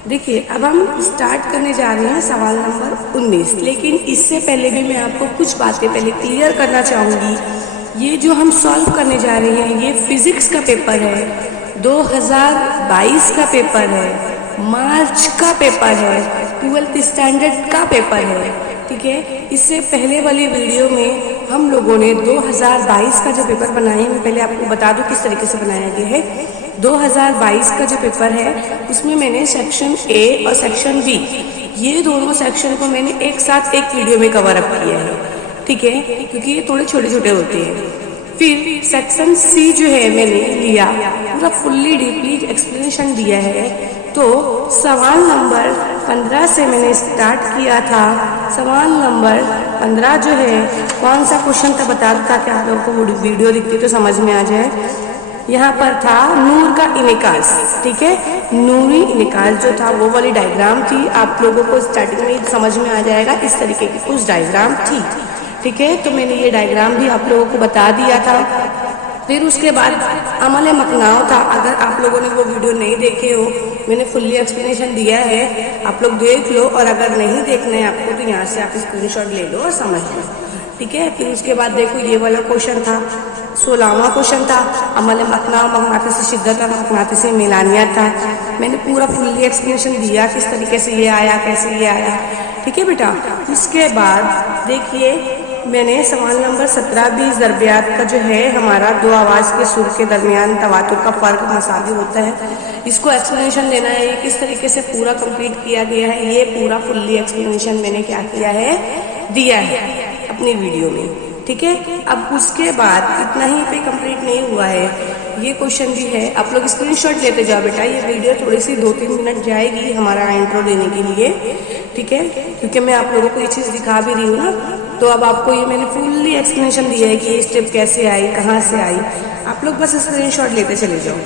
देखिए, अब हम स्टार्ट करने जा रहे हैं सवाल नंबर 19। लेकिन इससे पहले भी मैं आपको कुछ बातें पहले क्लियर करना चाहूँगी। ये जो हम सॉल्व करने जा रहे हैं ये फिज़िक्स का पेपर है, 2022 का पेपर है, मार्च का पेपर है, 12th स्टैंडर्ड का पेपर है। ठीक है, इससे पहले वाली वीडियो में हम लोगों ने 2022 का जो पेपर बनाया है, मैं पहले आपको बता दूं किस तरीके से बनाया गया है। 2022 का जो पेपर है उसमें मैंने सेक्शन ए और सेक्शन बी, ये दोनों सेक्शन को मैंने एक साथ एक वीडियो में कवर अप किया है। ठीक है, क्योंकि ये थोड़े छोटे छोटे होते हैं। फिर सेक्शन सी जो है मैंने लिया, पूरा फुल्ली डीपली एक्सप्लेनेशन दिया है। तो सवाल नंबर 15 से मैंने स्टार्ट किया था। सवाल नंबर 15 जो है कौन सा क्वेश्चन था बता दो ताकि आप लोगों को वीडियो दिखती तो समझ में आ जाए। यहाँ पर था नूर का इनेकास। ठीक है, नूरी इनेकास जो था वो वाली डायग्राम थी। आप लोगों को स्टार्टिंग में समझ में आ जाएगा, इस तरीके की कुछ डायग्राम थी। ठीक है, तो मैंने ये डायग्राम भी आप लोगों को बता दिया था। फिर उसके बाद अमल मकनाव था। अगर आप लोगों ने वो वीडियो नहीं देखे हो, मैंने फुल्ली एक्सप्लेनेशन दिया है, आप लोग देख लो। और अगर नहीं देखना है आपको तो यहाँ से आप स्क्रीनशॉट ले लो और समझ लो। ठीक है, फिर उसके बाद देखो ये वाला क्वेश्चन था, 16वां क्वेश्चन था, अमल मकनाव मकनातिस शिद्दत और मकनातिस मिलानियत था। मैंने पूरा फुल्ली एक्सप्लेनेशन दिया किस तरीके से ये आया, कैसे ये आया। ठीक है बेटा, उसके बाद देखिए मैंने सवाल नंबर 17-20 ज़रबियात का जो है हमारा दो आवाज़ के सुर के दरमियान तवातुर का फ़र्क मसावी होता है, इसको एक्सप्लेनेशन देना है। ये किस तरीके से पूरा कंप्लीट किया गया है, ये पूरा फुल्ली एक्सप्लेनेशन मैंने क्या किया है, दिया है अपनी वीडियो में। ठीक है, अब उसके बाद इतना ही पे कंप्लीट नहीं हुआ है, ये क्वेश्चन भी है। आप लोग स्क्रीनशॉट लेते जाओ बेटा, ये वीडियो थोड़ी सी 2-3 मिनट जाएगी हमारा इंट्रो देने के लिए। ठीक है, क्योंकि मैं आप लोगों को ये चीज़ दिखा भी रही हूँ ना, तो अब आपको ये मैंने फुल्ली एक्सप्लेनेशन दिया है कि ये स्टेप कैसे आई, कहाँ से आई। आप लोग बस स्क्रीनशॉट लेते चले जाओ।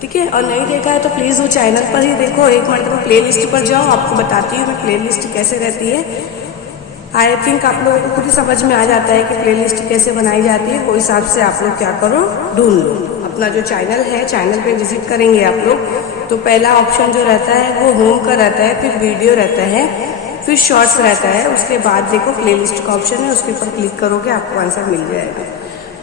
ठीक है, और नहीं देखा है तो प्लीज़ वो चैनल पर ही देखो। एक मरतबा प्ले लिस्ट पर जाओ, आपको बताती हूँ मैं प्ले लिस्ट कैसे रहती है। आई थिंक आप लोगों को खुद ही समझ में आ जाता है कि प्ले लिस्ट कैसे बनाई जाती है। वो हिसाब से आप लोग क्या करो, ढूंढ लो। अपना जो चैनल है, चैनल पे विजिट करेंगे आप लोग तो पहला ऑप्शन जो रहता है वो होम का रहता है, फिर वीडियो रहता है, फिर शॉर्ट्स रहता है। उसके बाद देखो प्ले लिस्ट का ऑप्शन है, उसके ऊपर क्लिक करोगे आपको आंसर मिल जाएगा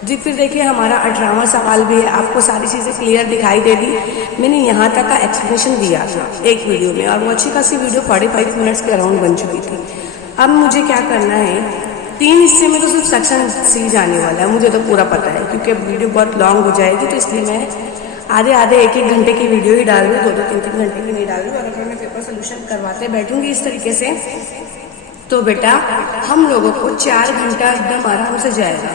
जी। फिर देखिए हमारा 18वां सवाल भी है, आपको सारी चीज़ें क्लियर दिखाई दे दी। मैंने यहाँ तक का एक्सप्लेनेशन दिया था एक वीडियो में, और वो अच्छी खासी वीडियो 45 मिनट्स के अराउंड बन चुकी थी। अब मुझे क्या करना है, 3 हिस्से में तो सिर्फ सेक्शन सी जाने वाला है, मुझे तो पूरा पता है क्योंकि वीडियो बहुत लॉन्ग हो जाएगी। तो इसलिए मैं आधे आधे 1-1 घंटे की वीडियो ही डाल रही हूँ, 2-2, 3-3 घंटे की नहीं डाल रही हूँ। और अगर मैं पेपर सोल्यूशन करवाते बैठूंगी इस तरीके से तो बेटा हम लोगों को 4 घंटा एकदम आराम से जाएगा,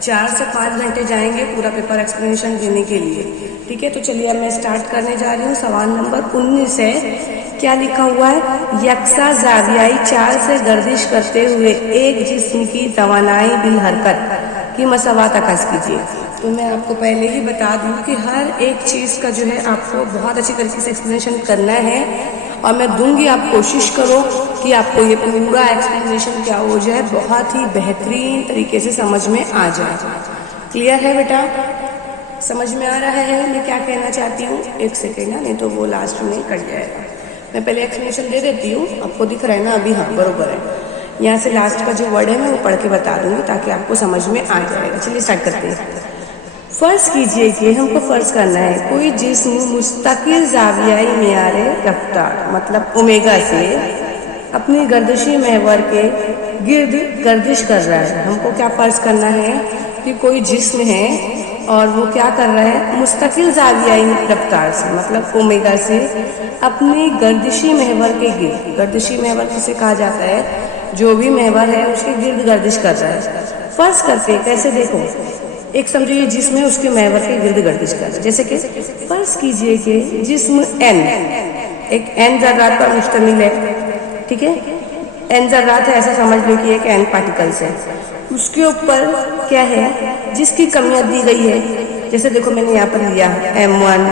4 से 5 घंटे जाएंगे पूरा पेपर एक्सप्लेनेशन देने के लिए। ठीक है, तो चलिए अब मैं स्टार्ट करने जा रही हूँ। सवाल नंबर 19 है, क्या लिखा हुआ है, यकसा ज़ावियाई चाल से गर्दिश करते हुए एक जिस्म की तवानाई बिल हरकत की मसावात अकस कीजिए। तो मैं आपको पहले ही बता दूं कि हर एक चीज़ का जो है आपको बहुत अच्छी तरीके से एक्सप्लेनेशन करना है, और मैं दूंगी, आप कोशिश करो कि आपको ये पूरा एक्सप्लेनेशन क्या हो जाए, बहुत ही बेहतरीन तरीके से समझ में आ जाए। क्लियर है बेटा, समझ में आ रहा है मैं क्या कहना चाहती हूँ? एक सेकेंड ना, नहीं तो वो लास्ट में कट जाएगा। मैं पहले एक्सप्लेनेशन दे देती हूँ, आपको दिख रहा है ना अभी? हाँ बरोबर है। यहाँ से लास्ट का जो वर्ड है मैं वो पढ़ के बता दूंगी ताकि आपको समझ में आ जाएगा। चलिए स्टार्ट करते हैं। फ़र्ज़ कीजिए कि हमको फ़र्ज़ करना है कोई जिस्म मुस्तकिल ज़ावियाई मेयारे रफ्तार मतलब ओमेगा से अपनी गर्दिशी महवर के गिर्द गर्दिश कर रहा है। हमको क्या फ़र्ज़ करना है कि कोई जिस्म है और वो क्या कर रहा है, मुस्तकिल ज़ावियाई रफ्तार से मतलब ओमेगा से अपनी गर्दिशी महवर के गिर्द, गर्दिशी महवर किसे कहा जाता है, जो भी महवर है उसके गिर्द गर्दिश कर रहा है। फ़र्ज़ करते कैसे, देखो एक समझो ये जिस्म है, उसके महवर के गिर्द गर्दिश कर रहा है। जैसे कि फ़र्ज़ कीजिए कि जिस्म एन एक एन ज़र्रात पर मुश्तमिल है। ठीक है, एन ज़र्रात है ऐसा समझ लो कि एक एन पार्टिकल्स है। उसके ऊपर क्या है, जिसकी कमियाँ दी गई है। जैसे देखो मैंने यहाँ पर लिया M1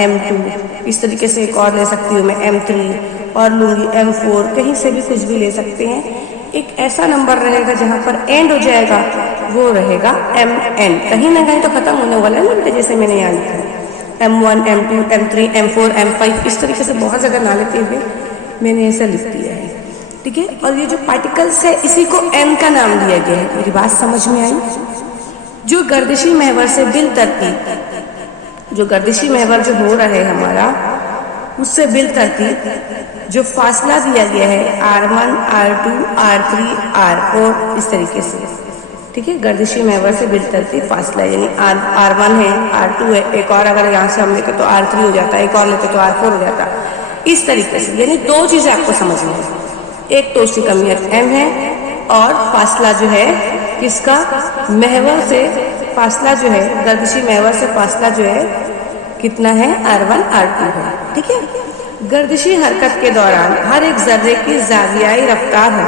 M2, इस तरीके से एक और ले सकती हूँ मैं M3 और लूँगी M4, कहीं से भी कुछ भी ले सकते हैं। एक ऐसा नंबर रहेगा जहाँ पर एंड हो जाएगा वो रहेगा MN, कहीं ना कहीं तो ख़त्म होने वाला है ना बेटा, जैसे मैंने यहाँ लिखा है M1 M2 M3 M4 M5 इस तरीके से बहुत जगह ना लेते हुए मैंने ऐसा लिख दिया है, ठीक है। और ये जो पार्टिकल्स है इसी को n का नाम दिया गया है। मेरी बात समझ में आई? जो गर्दिशी महवर से बिल तरतीब, जो गर्दिशी महवर जो हो रहा है हमारा, उससे बिल तरतीब जो फासला दिया गया है R1 R2 R3 R4 इस तरीके से, ठीक है। गर्दिशी महवर से बिल तरतीब फासला यानी R1 है, R2 है, एक और अगर यहाँ से हम लेते तो R3 हो जाता, एक और लेते तो R4 हो जाता, इस तरीके से। यानी दो चीजें आपको समझनी है, एक तो उसकी कमियत m है और फासला जो है किसका, महवर से फासला जो है, गर्दिशी महवर से फासला जो है कितना है, R1 R2 है, ठीक है। गर्दिशी हरकत के दौरान हर एक जर्रे की जावियाई रफ्तार है,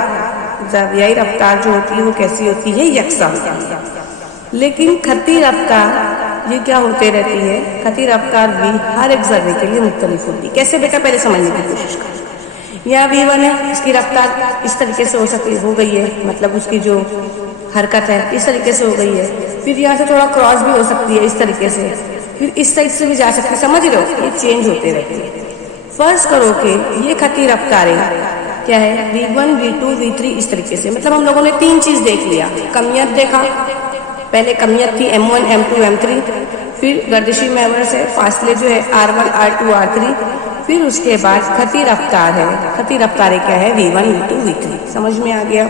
जावियाई रफ्तार जो होती है वो कैसी होती है, यकसा होती है। लेकिन खती रफ्तार ये क्या होते रहती है, खती रफ्तार भी हर एक जर्रे के लिए मुख्तलिफ होती है। कैसे बेटा, पहले समझने की कोशिश करो। यहाँ V1 है, इसकी रफ्तार इस तरीके से हो गई है, मतलब उसकी जो हरकत है इस तरीके से हो गई है। फिर यहाँ से थोड़ा क्रॉस भी हो सकती है इस तरीके से, फिर इस साइड से भी जा सकती है, समझ रहे हो, ये चेंज होते रहती है। फर्ज करो कि ये खती रफ्तारें क्या है, V1 V2 V3 इस तरीके से, मतलब हम लोगों ने तीन चीज देख लिया। कमियत देखा, पहले कमियत थी M1 M2 M3, फिर गर्दिशी महवर से फासले जो है R1 R2 R3, फिर उसके बाद खती रफ्तार है। खती रफ्तारें क्या है, V1 V2 V3। समझ में आ गया?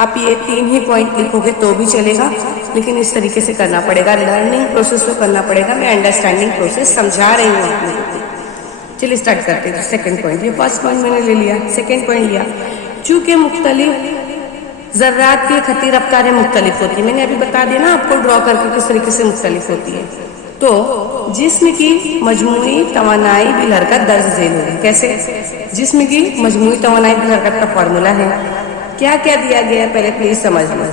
आप ये तीन ही पॉइंट लिखोगे तो भी चलेगा, लेकिन इस तरीके से करना पड़ेगा, लर्निंग प्रोसेस तो करना पड़ेगा। मैं अंडरस्टैंडिंग प्रोसेस समझा रही हूँ आप लोगों को। चलिए स्टार्ट करते हैं। सेकंड पॉइंट, ये फर्स्ट पॉइंट मैंने ले लिया, सेकंड पॉइंट लिया। चूंकि मुख्तलिफ ज़र्रात की खती रफ्तारें मुख्तलिफ होती है, मैंने अभी बता दिया ना आपको ड्रॉ करके किस तरीके से मुख्तलिफ होती है। तो जिस्म की मजमूई तवानाई बिल हरकत दर्ज झेल होगी। कैसे? जिस्म की मजमूई तवानाई बिल हरकत का फॉर्मूला है, क्या क्या दिया गया है पहले प्लीज समझ लो,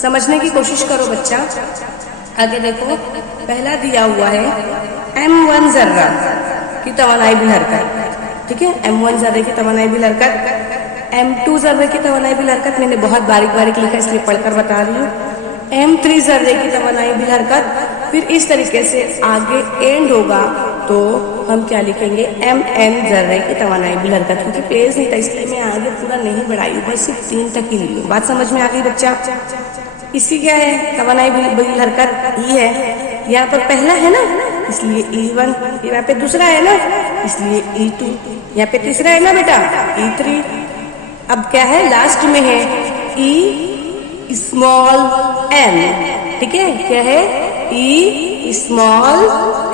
समझने की कोशिश करो बच्चा। आगे देखो, पहला दिया हुआ है M1 जर्रा की तवानाई बिल हरकत, ठीक है। M1 जर्रे की तवानाई बिल हरकत, M2 जर्रे की तवानाई बिल हरकत मैंने बहुत बारीक बारीक लिखा इसलिए पढ़कर बता रही हूँ। M3 जर्रे की तवानाई बिल हरकत, फिर इस तरीके से आगे एंड होगा तो हम क्या लिखेंगे, MN जर्रे की तवानाई बिल हरकत। क्योंकि पेज नहीं था इसलिए मैं आगे पूरा नहीं बढ़ाई हूँ, बस सिर्फ 3 तक ही ली। बात समझ में आ गई बच्चा? इसी क्या है, तवानाई बिल हरकत E है, यहाँ पर पहला है ना इसलिए E1, यहाँ पे दूसरा है ना इसलिए E2, यहाँ पे तीसरा है ना बेटा E3, अब क्या है लास्ट में है E स्मॉल n, ठीक है। क्या है, E स्मॉल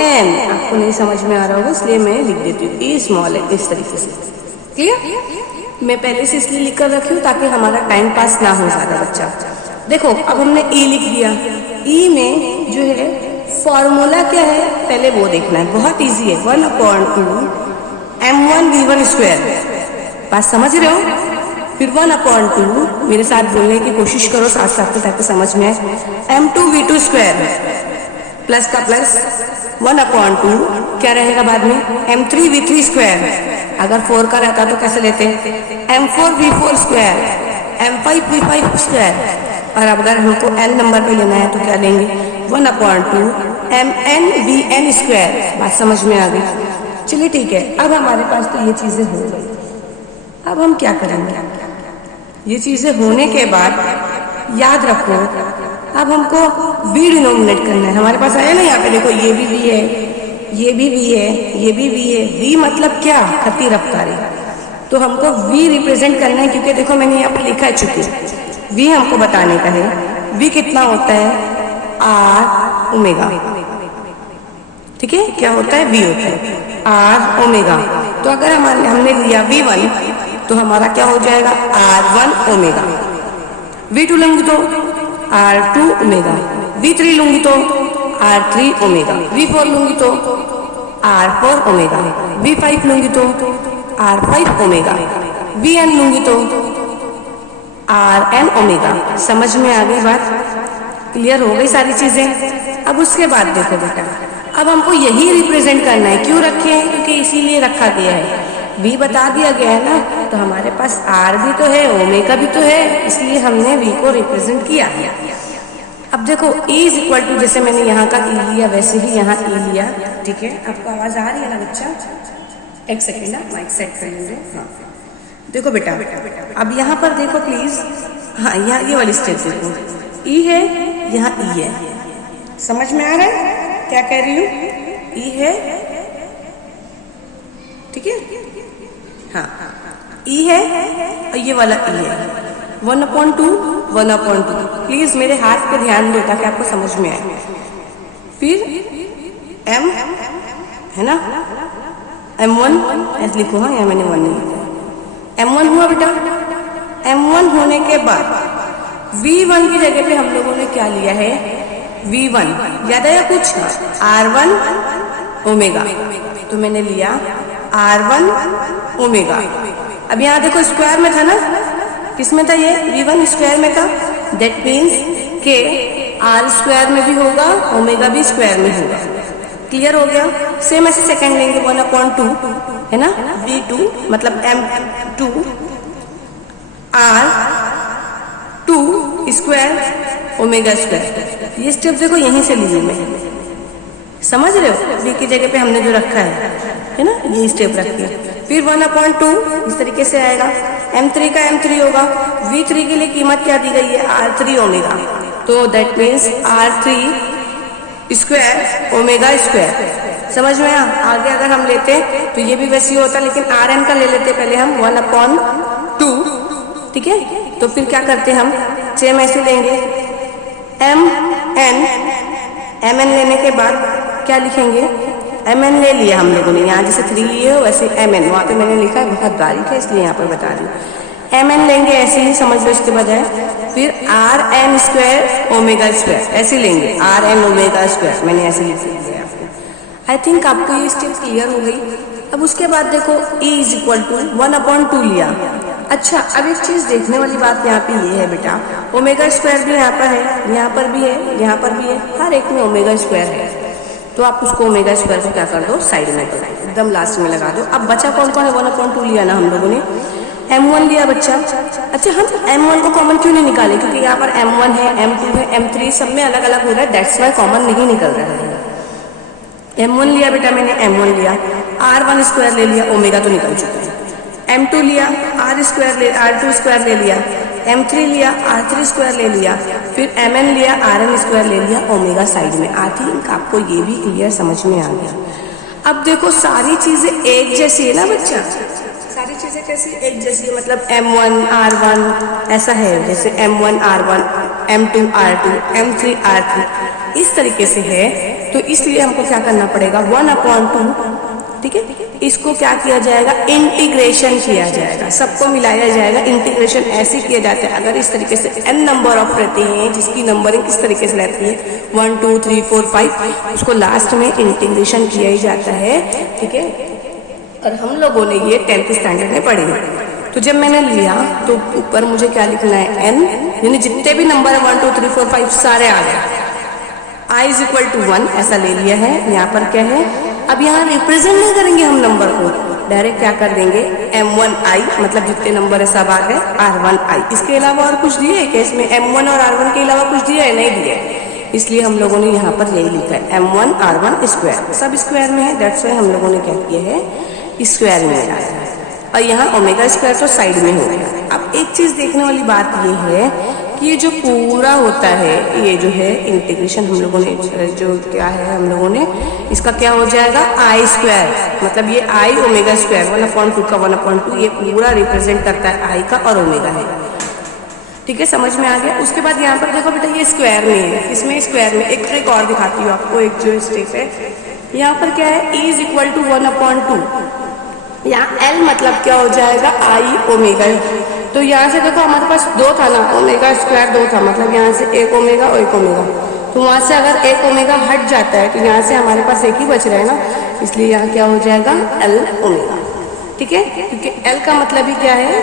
n। आपको नहीं समझ में आ रहा होगा इसलिए मैं लिख देती हूँ E स्मॉल n इस तरीके से। क्लियर? मैं पहले से इसलिए लिख कर रखी हूँ ताकि हमारा टाइम पास ना हो ज्यादा बच्चा। देखो अब हमने E लिख दिया, E में जो है फॉर्मूला क्या है पहले वो देखना है, बहुत इजी है, 1/2 M1 V1 स्क्वायर। बात समझ रहे हो? फिर 1/2 मेरे साथ बोलने की कोशिश करो साथ साथ में ताकि समझ में आए, M2 V2 स्क्वायर प्लस का प्लस 1/2 क्या रहेगा बाद में, M3 V3 स्क्वायर। अगर 4 का रहता तो कैसे लेते, M4 V4 square, M5 V5 square. और अगर हमको n नंबर पे लेना है तो क्या लेंगे, 1/2 MN VN स्क्वायर। बात समझ में आ गई? चलिए ठीक है, अब हमारे पास तो ये चीजें हो गई। अब हम क्या करेंगे, ये चीजें होने के बाद याद रखो अब हमको V डिनोमिनेट करना है। हमारे पास आया ना यहाँ पे देखो, ये भी V है, ये भी V है, ये भी V है। V मतलब क्या, खती रफ्तारी। तो हमको V रिप्रेजेंट करना है क्योंकि देखो मैंने यहाँ पे लिखा है, चुकी V हमको बताने का है। V कितना होता है, R ओमेगा, ठीक है। क्या होता है, V होता है R ओमेगा। तो अगर हमने लिया V1 तो हमारा क्या हो जाएगा, R1 ओमेगा। V2 लूंगी तो R2 ओमेगा, V3 लूंगी तो R3 ओमेगा, V4 लूंगी तो R4 ओमेगा, V5 लूंगी तो R5 ओमेगा, Vn लूंगी तो Rn ओमेगा। समझ में आ गई बात? क्लियर हो गई सारी चीजें? अब उसके बाद देखो बेटा, अब हमको यही रिप्रेजेंट करना है। क्यों रखे हैं, क्योंकि इसीलिए रखा गया है। V बता दिया गया है ना, तो हमारे पास R भी तो है, ओमेगा भी तो है, इसलिए हमने V को रिप्रेजेंट किया। अब देखो E इज इक्वल टू, जैसे मैंने यहाँ का E लिया वैसे ही यहाँ E लिया, ठीक है। आपको आवाज़ आ रही है ना बच्चा? एक सेकेंड ना, माइक सेट कर लेंगे। हाँ देखो बेटा, अब यहाँ पर देखो प्लीज, हाँ यहाँ ये वाली स्टेप देखो, E है यहाँ E है, समझ में आ रहा है क्या कह रही हूँ? E है, ठीक है, हाँ E है और ये वाला E है, 1/2 1/2। प्लीज मेरे हाथ पे ध्यान दो ताकि आपको समझ में आए। फिर M है ना, M1 ऐसे लिखो, हाँ यहाँ मैंने 1 नहीं लिखा। M1 हुआ बेटा, M1 होने के बाद V1 की जगह पे हम लोगों ने क्या लिया है? V1 याद आया कुछ? R1 ओमेगा, तो मैंने लिया R1 ओमेगा। अब यहाँ देखो स्क्वायर में था ना, किसमें था ये? V1 स्क्वायर में था, दैट मीन्स के R स्क्वायर में भी होगा, ओमेगा भी स्क्वायर में होगा। क्लियर हो गया? सेम ऐसे सेकंड लेंगे 1/2 है ना, V2 मतलब M2 R2 square omega square. ये स्टेप देखो यहीं से लिए मैं, समझ रहे हो? V की जगह पे हमने जो रखा है ना, ये स्टेप रखिए। फिर 1/2 इस तरीके से आएगा, M3 का M3 होगा, V3 के लिए कीमत क्या दी गई है? R3 ओमेगा, तो that means R3 square omega square. समझ में आया? आगे अगर हम लेते तो ये भी वैसे ही होता, लेकिन Rn का ले लेते पहले हम 1/2, ठीक है। तो फिर क्या करते हम, सेम ऐसे लेंगे Mn लेने के बाद क्या लिखेंगे? Mn ले लिया हम लोगों ने, यहाँ जैसे 3 लिए हो वैसे Mn, वहाँ पे मैंने लिखा है, बहुत बारीक है इसलिए यहाँ पर बता रही हूँ। Mn लेंगे ऐसे ही, समझ लो इसके बजाय। फिर Rn स्क्वायर ओमेगा स्क्वायर ऐसे लेंगे, Rn ओमेगा स्क्वायर, मैंने ऐसे लिख दिया आपको। आई थिंक आपको ये स्टेप क्लियर हो गई। अब उसके बाद देखो E इज इक्वल टू 1/2 लिया। अच्छा, अब एक चीज देखने वाली बात यहाँ पे ये है बेटा, ओमेगा स्क्वायर भी यहाँ पर है, यहाँ पर भी है, यहाँ पर भी है, हर एक में ओमेगा स्क्वायर है। तो आप उसको ओमेगा स्क्वायर को क्या कर दो? साइड में कर दो, एकदम लास्ट में लगा दो। अब बचा कौन कौन है? 1/2 लिया ना हम लोगों ने, M1 लिया बच्चा। अच्छा, हम M1 को कॉमन क्यों नहीं निकाले? क्योंकि यहाँ पर M1 है, M2 है, M3 सब में अलग अलग हो रहा है, दैट्स वाई कॉमन नहीं निकल रहा है। M1 लिया बेटा मैंने, M1 लिया, R1 स्क्वायर ले लिया, ओमेगा तो निकल चुका है। M2 लिया, R2 स्क्वायर ले लिया, M3 लिया, R3 स्क्वायर ले लिया, फिर Mn लिया, Rn स्क्वायर ले लिया, ओमेगा साइड में। आई थिंक आपको ये भी क्लियर समझ में आ गया। अब देखो सारी चीजें एक जैसी है ना बच्चा, सारी चीजें कैसी एक जैसी है, मतलब M1 R1 ऐसा है, जैसे M1 R1 M2 R2 M3 R3 इस तरीके से है। तो इसलिए हमको क्या करना पड़ेगा? 1/2, ठीक है, इसको क्या किया जाएगा? इंटीग्रेशन किया जाएगा, सबको मिलाया जाएगा। इंटीग्रेशन ऐसे किया जाता है, अगर इस तरीके से n नंबर ऑफ रहते हैं जिसकी नंबरिंग इस तरीके से रहती है 1 2 3 4 5, उसको लास्ट में इंटीग्रेशन किया ही जाता है, ठीक है। और हम लोगों ने ये 10th स्टैंडर्ड में पढ़ी है। तो जब मैंने लिया तो ऊपर मुझे क्या लिखना है? n, यानी जितने भी नंबर है 1 2 3 4 5 सारे आ गए। I इज इक्वल टू 1 ऐसा ले लिया है। यहाँ पर क्या है? अब यहाँ रिप्रेजेंट नहीं करेंगे हम नंबर को, डायरेक्ट क्या कर देंगे? M1I, मतलब जितने नंबर है सब आ गए, R1I। इसके अलावा और कुछ दिए है क्या इसमें? M1 और R1 के अलावा कुछ दिया है? नहीं दिया, इसलिए हम लोगों ने यहाँ पर यही लिखा है M1 R1 स्क्वायर, सब स्क्वायर में है, दैट्स वाई हम लोगों ने क्या किया है? स्क्वायर में आया है। और यहाँ ओमेगा स्क्वायर तो साइड में हो गया। अब एक चीज देखने वाली बात ये है कि ये जो पूरा होता है, ये जो है इंटीग्रेशन हम लोगों ने जो क्या है, हम लोगों ने इसका क्या हो जाएगा? आई स्क्वायर, मतलब ये आई ओमेगा स्क्वायर 1/2 का 1/2, ये पूरा रिप्रेजेंट करता है आई का और ओमेगा है, ठीक है, समझ में आ गया। उसके बाद यहाँ पर देखो बेटा ये स्क्वायर में है, इसमें स्क्वायर में एक ट्रिक और दिखाती हूँ आपको, एक जो स्टेप है यहाँ पर क्या है? E इज इक्वल टू 1/2, यहाँ L मतलब क्या हो जाएगा? आई ओमेगा। तो यहाँ से देखो हमारे पास 2 था ना, ओमेगा स्क्वायर 2 था, मतलब यहाँ से 1 ओमेगा और 1 ओमेगा, तो वहाँ से अगर 1 ओमेगा हट जाता है तो यहाँ से हमारे पास 1 ही बच रहा है ना, इसलिए यहाँ क्या हो जाएगा? L ओमेगा, ठीक है, क्योंकि L का मतलब ही क्या है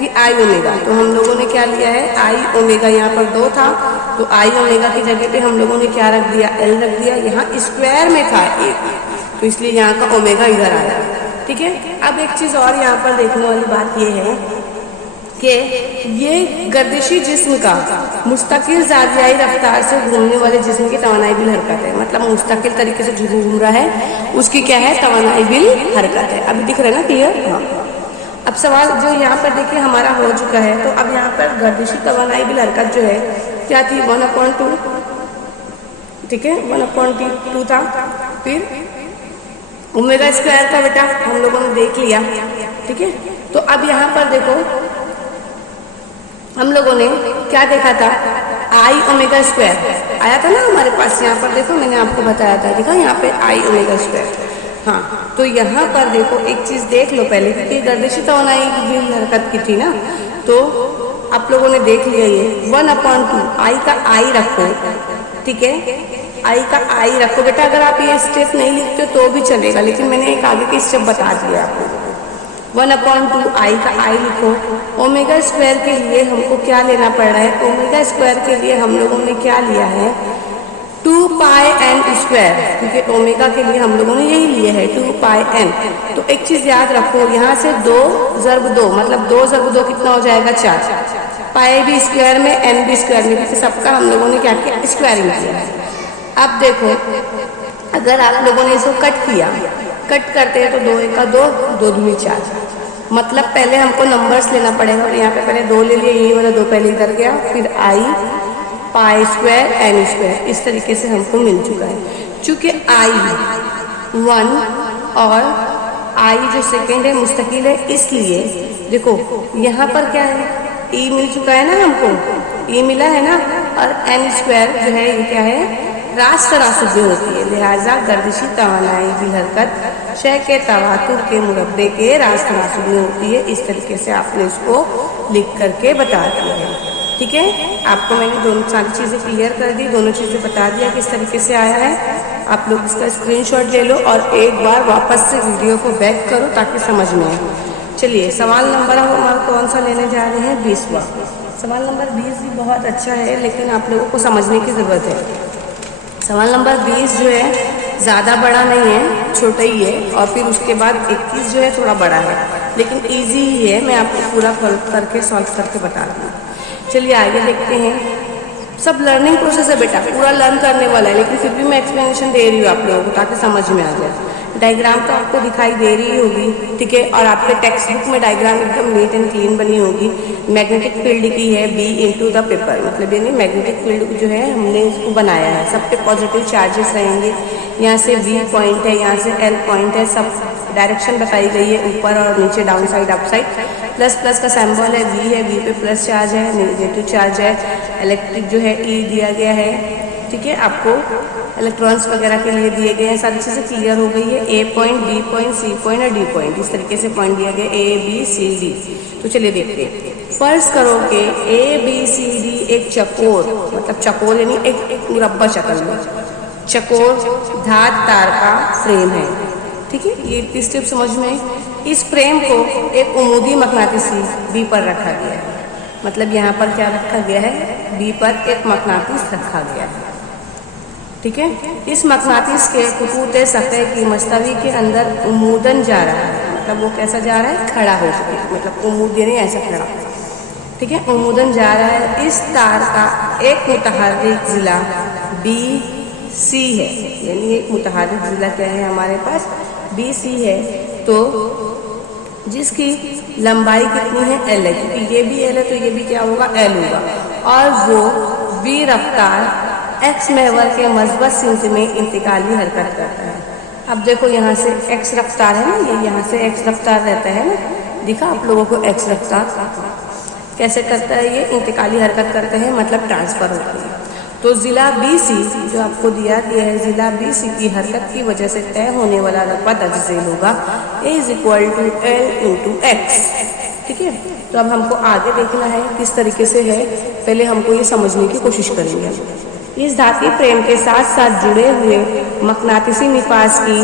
कि आई ओमेगा। तो हम लोगों ने क्या लिया है? आई ओमेगा, यहाँ पर 2 था तो आई ओमेगा की जगह पे हम लोगों ने क्या रख दिया? L रख दिया। यहाँ स्क्वायर में था 1, तो इसलिए यहाँ का ओमेगा इधर आया, ठीक है। अब एक चीज और यहाँ पर देखने वाली बात ये है कि ये गर्दिशी जिस्म का मुस्तकिल ज़ादियाई रफ्तार से घूमने वाले जिस्म की तवानाई बिल हरकत है। मतलब मुस्तकिल तरीके से जो घूम रहा है उसकी क्या है, तवानाई बिल हरकत है। अभी दिख रहा है ना क्लियर? हाँ। अब सवाल जो यहाँ पर देखिए हमारा हो चुका है, तो अब यहाँ पर गर्दिशी तवानाई बिल हरकत जो है क्या थी, 1/2, ठीक है, 1/2 था। फिर ओमेगा स्क्वायर था बेटा, हम लोगों ने देख लिया, ठीक है। तो अब यहाँ पर देखो हम लोगों ने क्या देखा था, आई ओमेगा स्क्वायर आया था ना हमारे पास। यहाँ पर देखो मैंने आपको बताया था, देखा यहाँ पे आई ओमेगा स्क्वायर। हाँ, तो यहाँ पर देखो एक चीज़ देख लो पहले, क्योंकि गर्दिशी तवानाई की हरकत की थी ना, तो आप लोगों ने देख लिया ये 1/2 आई का आई रखो, ठीक है, आई का आई रखो बेटा। अगर आप ये स्टेप नहीं लिखते तो भी चलेगा, लेकिन मैंने एक आगे की स्टेप बता दिया आपको। 1/2 आई का आई लिखो। ओमेगा स्क्वायर के लिए हमको क्या लेना पड़ रहा है, ओमेगा स्क्वायर के लिए हम लोगों ने क्या लिया है, 2πn स्क्वायर, क्योंकि ओमेगा के लिए हम लोगों ने यही लिए है 2πn। तो एक चीज़ याद रखो, यहाँ से 2 × 2 मतलब 2 × 2 कितना हो जाएगा, 4। पाए भी स्क्वायर में, एन भी स्क्वायर में, क्योंकि सबका हम लोगों ने क्या किया, स्क्वायरिंग किया। अब देखो अगर आप लोगों ने इसको कट किया, कट करते हैं तो 2 × 1 = 2, 2 × 4, मतलब पहले हमको नंबर्स लेना पड़ेगा। और यहाँ पे पहले 2 ले लिए, ये वाला 2 पहले इधर गया, फिर आई पाई स्क्वायर एन स्क्वायर, इस तरीके से हमको मिल चुका है। चूँकि आई 1 और आई जो सेकेंड है मुस्तकिल है, इसलिए देखो यहाँ पर क्या है, ई मिल चुका है ना हमको, ई मिला है ना, और एन स्क्वायर जो है ये क्या है, रास्त तनासुब में होती है। लिहाजा गर्दिशी तवानाई बिल हरकत शय के तवातुर के मुरब्बे के रास्त तनासुब में होती है। इस तरीके से आपने इसको लिख करके बता दिया है, ठीक है। आपको मैंने दोनों सारी चीज़ें क्लियर कर दी, दोनों चीज़ें बता दिया किस तरीके से आया है। आप लोग इसका स्क्रीनशॉट ले लो और एक बार वापस से वीडियो को बैक करो ताकि समझ में आए। चलिए सवाल नंबर हम हमारा कौन सा लेने जा रहे हैं, 20वां सवाल। नंबर 20 भी बहुत अच्छा है, लेकिन आप लोगों को समझने की ज़रूरत है। सवाल नंबर 20 जो है ज़्यादा बड़ा नहीं है, छोटा ही है, और फिर उसके बाद 21 जो है थोड़ा बड़ा है, लेकिन इजी ही है। मैं आपको पूरा करके सॉल्व करके बता दूँ। चलिए आगे देखते हैं। सब लर्निंग प्रोसेस है बेटा, पूरा लर्न करने वाला है, लेकिन फिर भी मैं एक्सप्लेनेशन दे रही हूँ आप लोगों को ताकि समझ में आ जाए। डायग्राम तो आपको दिखाई दे रही होगी, ठीक है, और आपके टेक्स्ट बुक में डायग्राम एकदम नीट एंड क्लीन बनी होगी। मैग्नेटिक फील्ड की है B × द पेपर, मतलब यानी मैग्नेटिक फील्ड जो है हमने इसको बनाया है, सब पे पॉजिटिव चार्जेस रहेंगे। यहाँ से V पॉइंट है, यहाँ से L पॉइंट है, सब डायरेक्शन बताई गई है, ऊपर और नीचे, down side up side. Plus plus का सिंबल है, V है, V पे प्लस चार्ज है, नेगेटिव चार्ज है। इलेक्ट्रिक जो है E दिया गया है, ठीक है, आपको इलेक्ट्रॉन्स वगैरह के लिए दिए गए हैं। सारी चीज़ें क्लियर हो गई है। A point, B point, C point और D पॉइंट, इस तरीके से पॉइंट दिया गया A B C D। तो चलिए देखते हैं। फर्ज करो कि A B C D एक चकोर, मतलब चकोर यानी एक मुरब्बा शक्ल में चकोर धात तार का फ्रेम है, ठीक है। ये इतनी स्टेप समझ में। इस फ्रेम को एक उमूदी मकनातीसी B पर रखा गया है, मतलब यहाँ पर क्या रखा गया है, B पर एक मकनातीस रखा गया है, ठीक है। इस मकनातीस के खतूत सतह की मस्तवी के अंदर उमूदन जा रहा है, मतलब वो कैसा जा रहा है, खड़ा हो सके, मतलब उमूद यानी ऐसा खड़ा, ठीक है, उमूदन जा रहा है। इस तार का एक मुतहर्रिक ज़िला BC है, यानी एक मुतहर्रिक ज़िला क्या है हमारे पास, BC है, तो जिसकी लंबाई कितनी है, L है, क्योंकि ये भी L है तो ये भी क्या होगा, L होगा, और वो V रफ्तार X महवर के मस्बत सिमत में इंतकाली हरकत करता है। अब देखो यहाँ से X रफ्तार है ना, ये यहाँ से X रफ्तार रहता है ना, दिखा आप लोगों को X रफ्तार कैसे करता है, ये इंतकाली हरकत करते हैं, मतलब ट्रांसफ़र होती है। तो ज़िला BC जो आपको दिया गया है, ज़िला BC की हरकत की वजह से तय होने वाला रकबा दर्जेल होगा A = L × X, ठीक है। तो अब हमको आगे देखना है किस तरीके से है, पहले हमको ये समझने की कोशिश करेंगे। इस धाती फ्रेम के साथ साथ जुड़े हुए मकनातीसी निफास की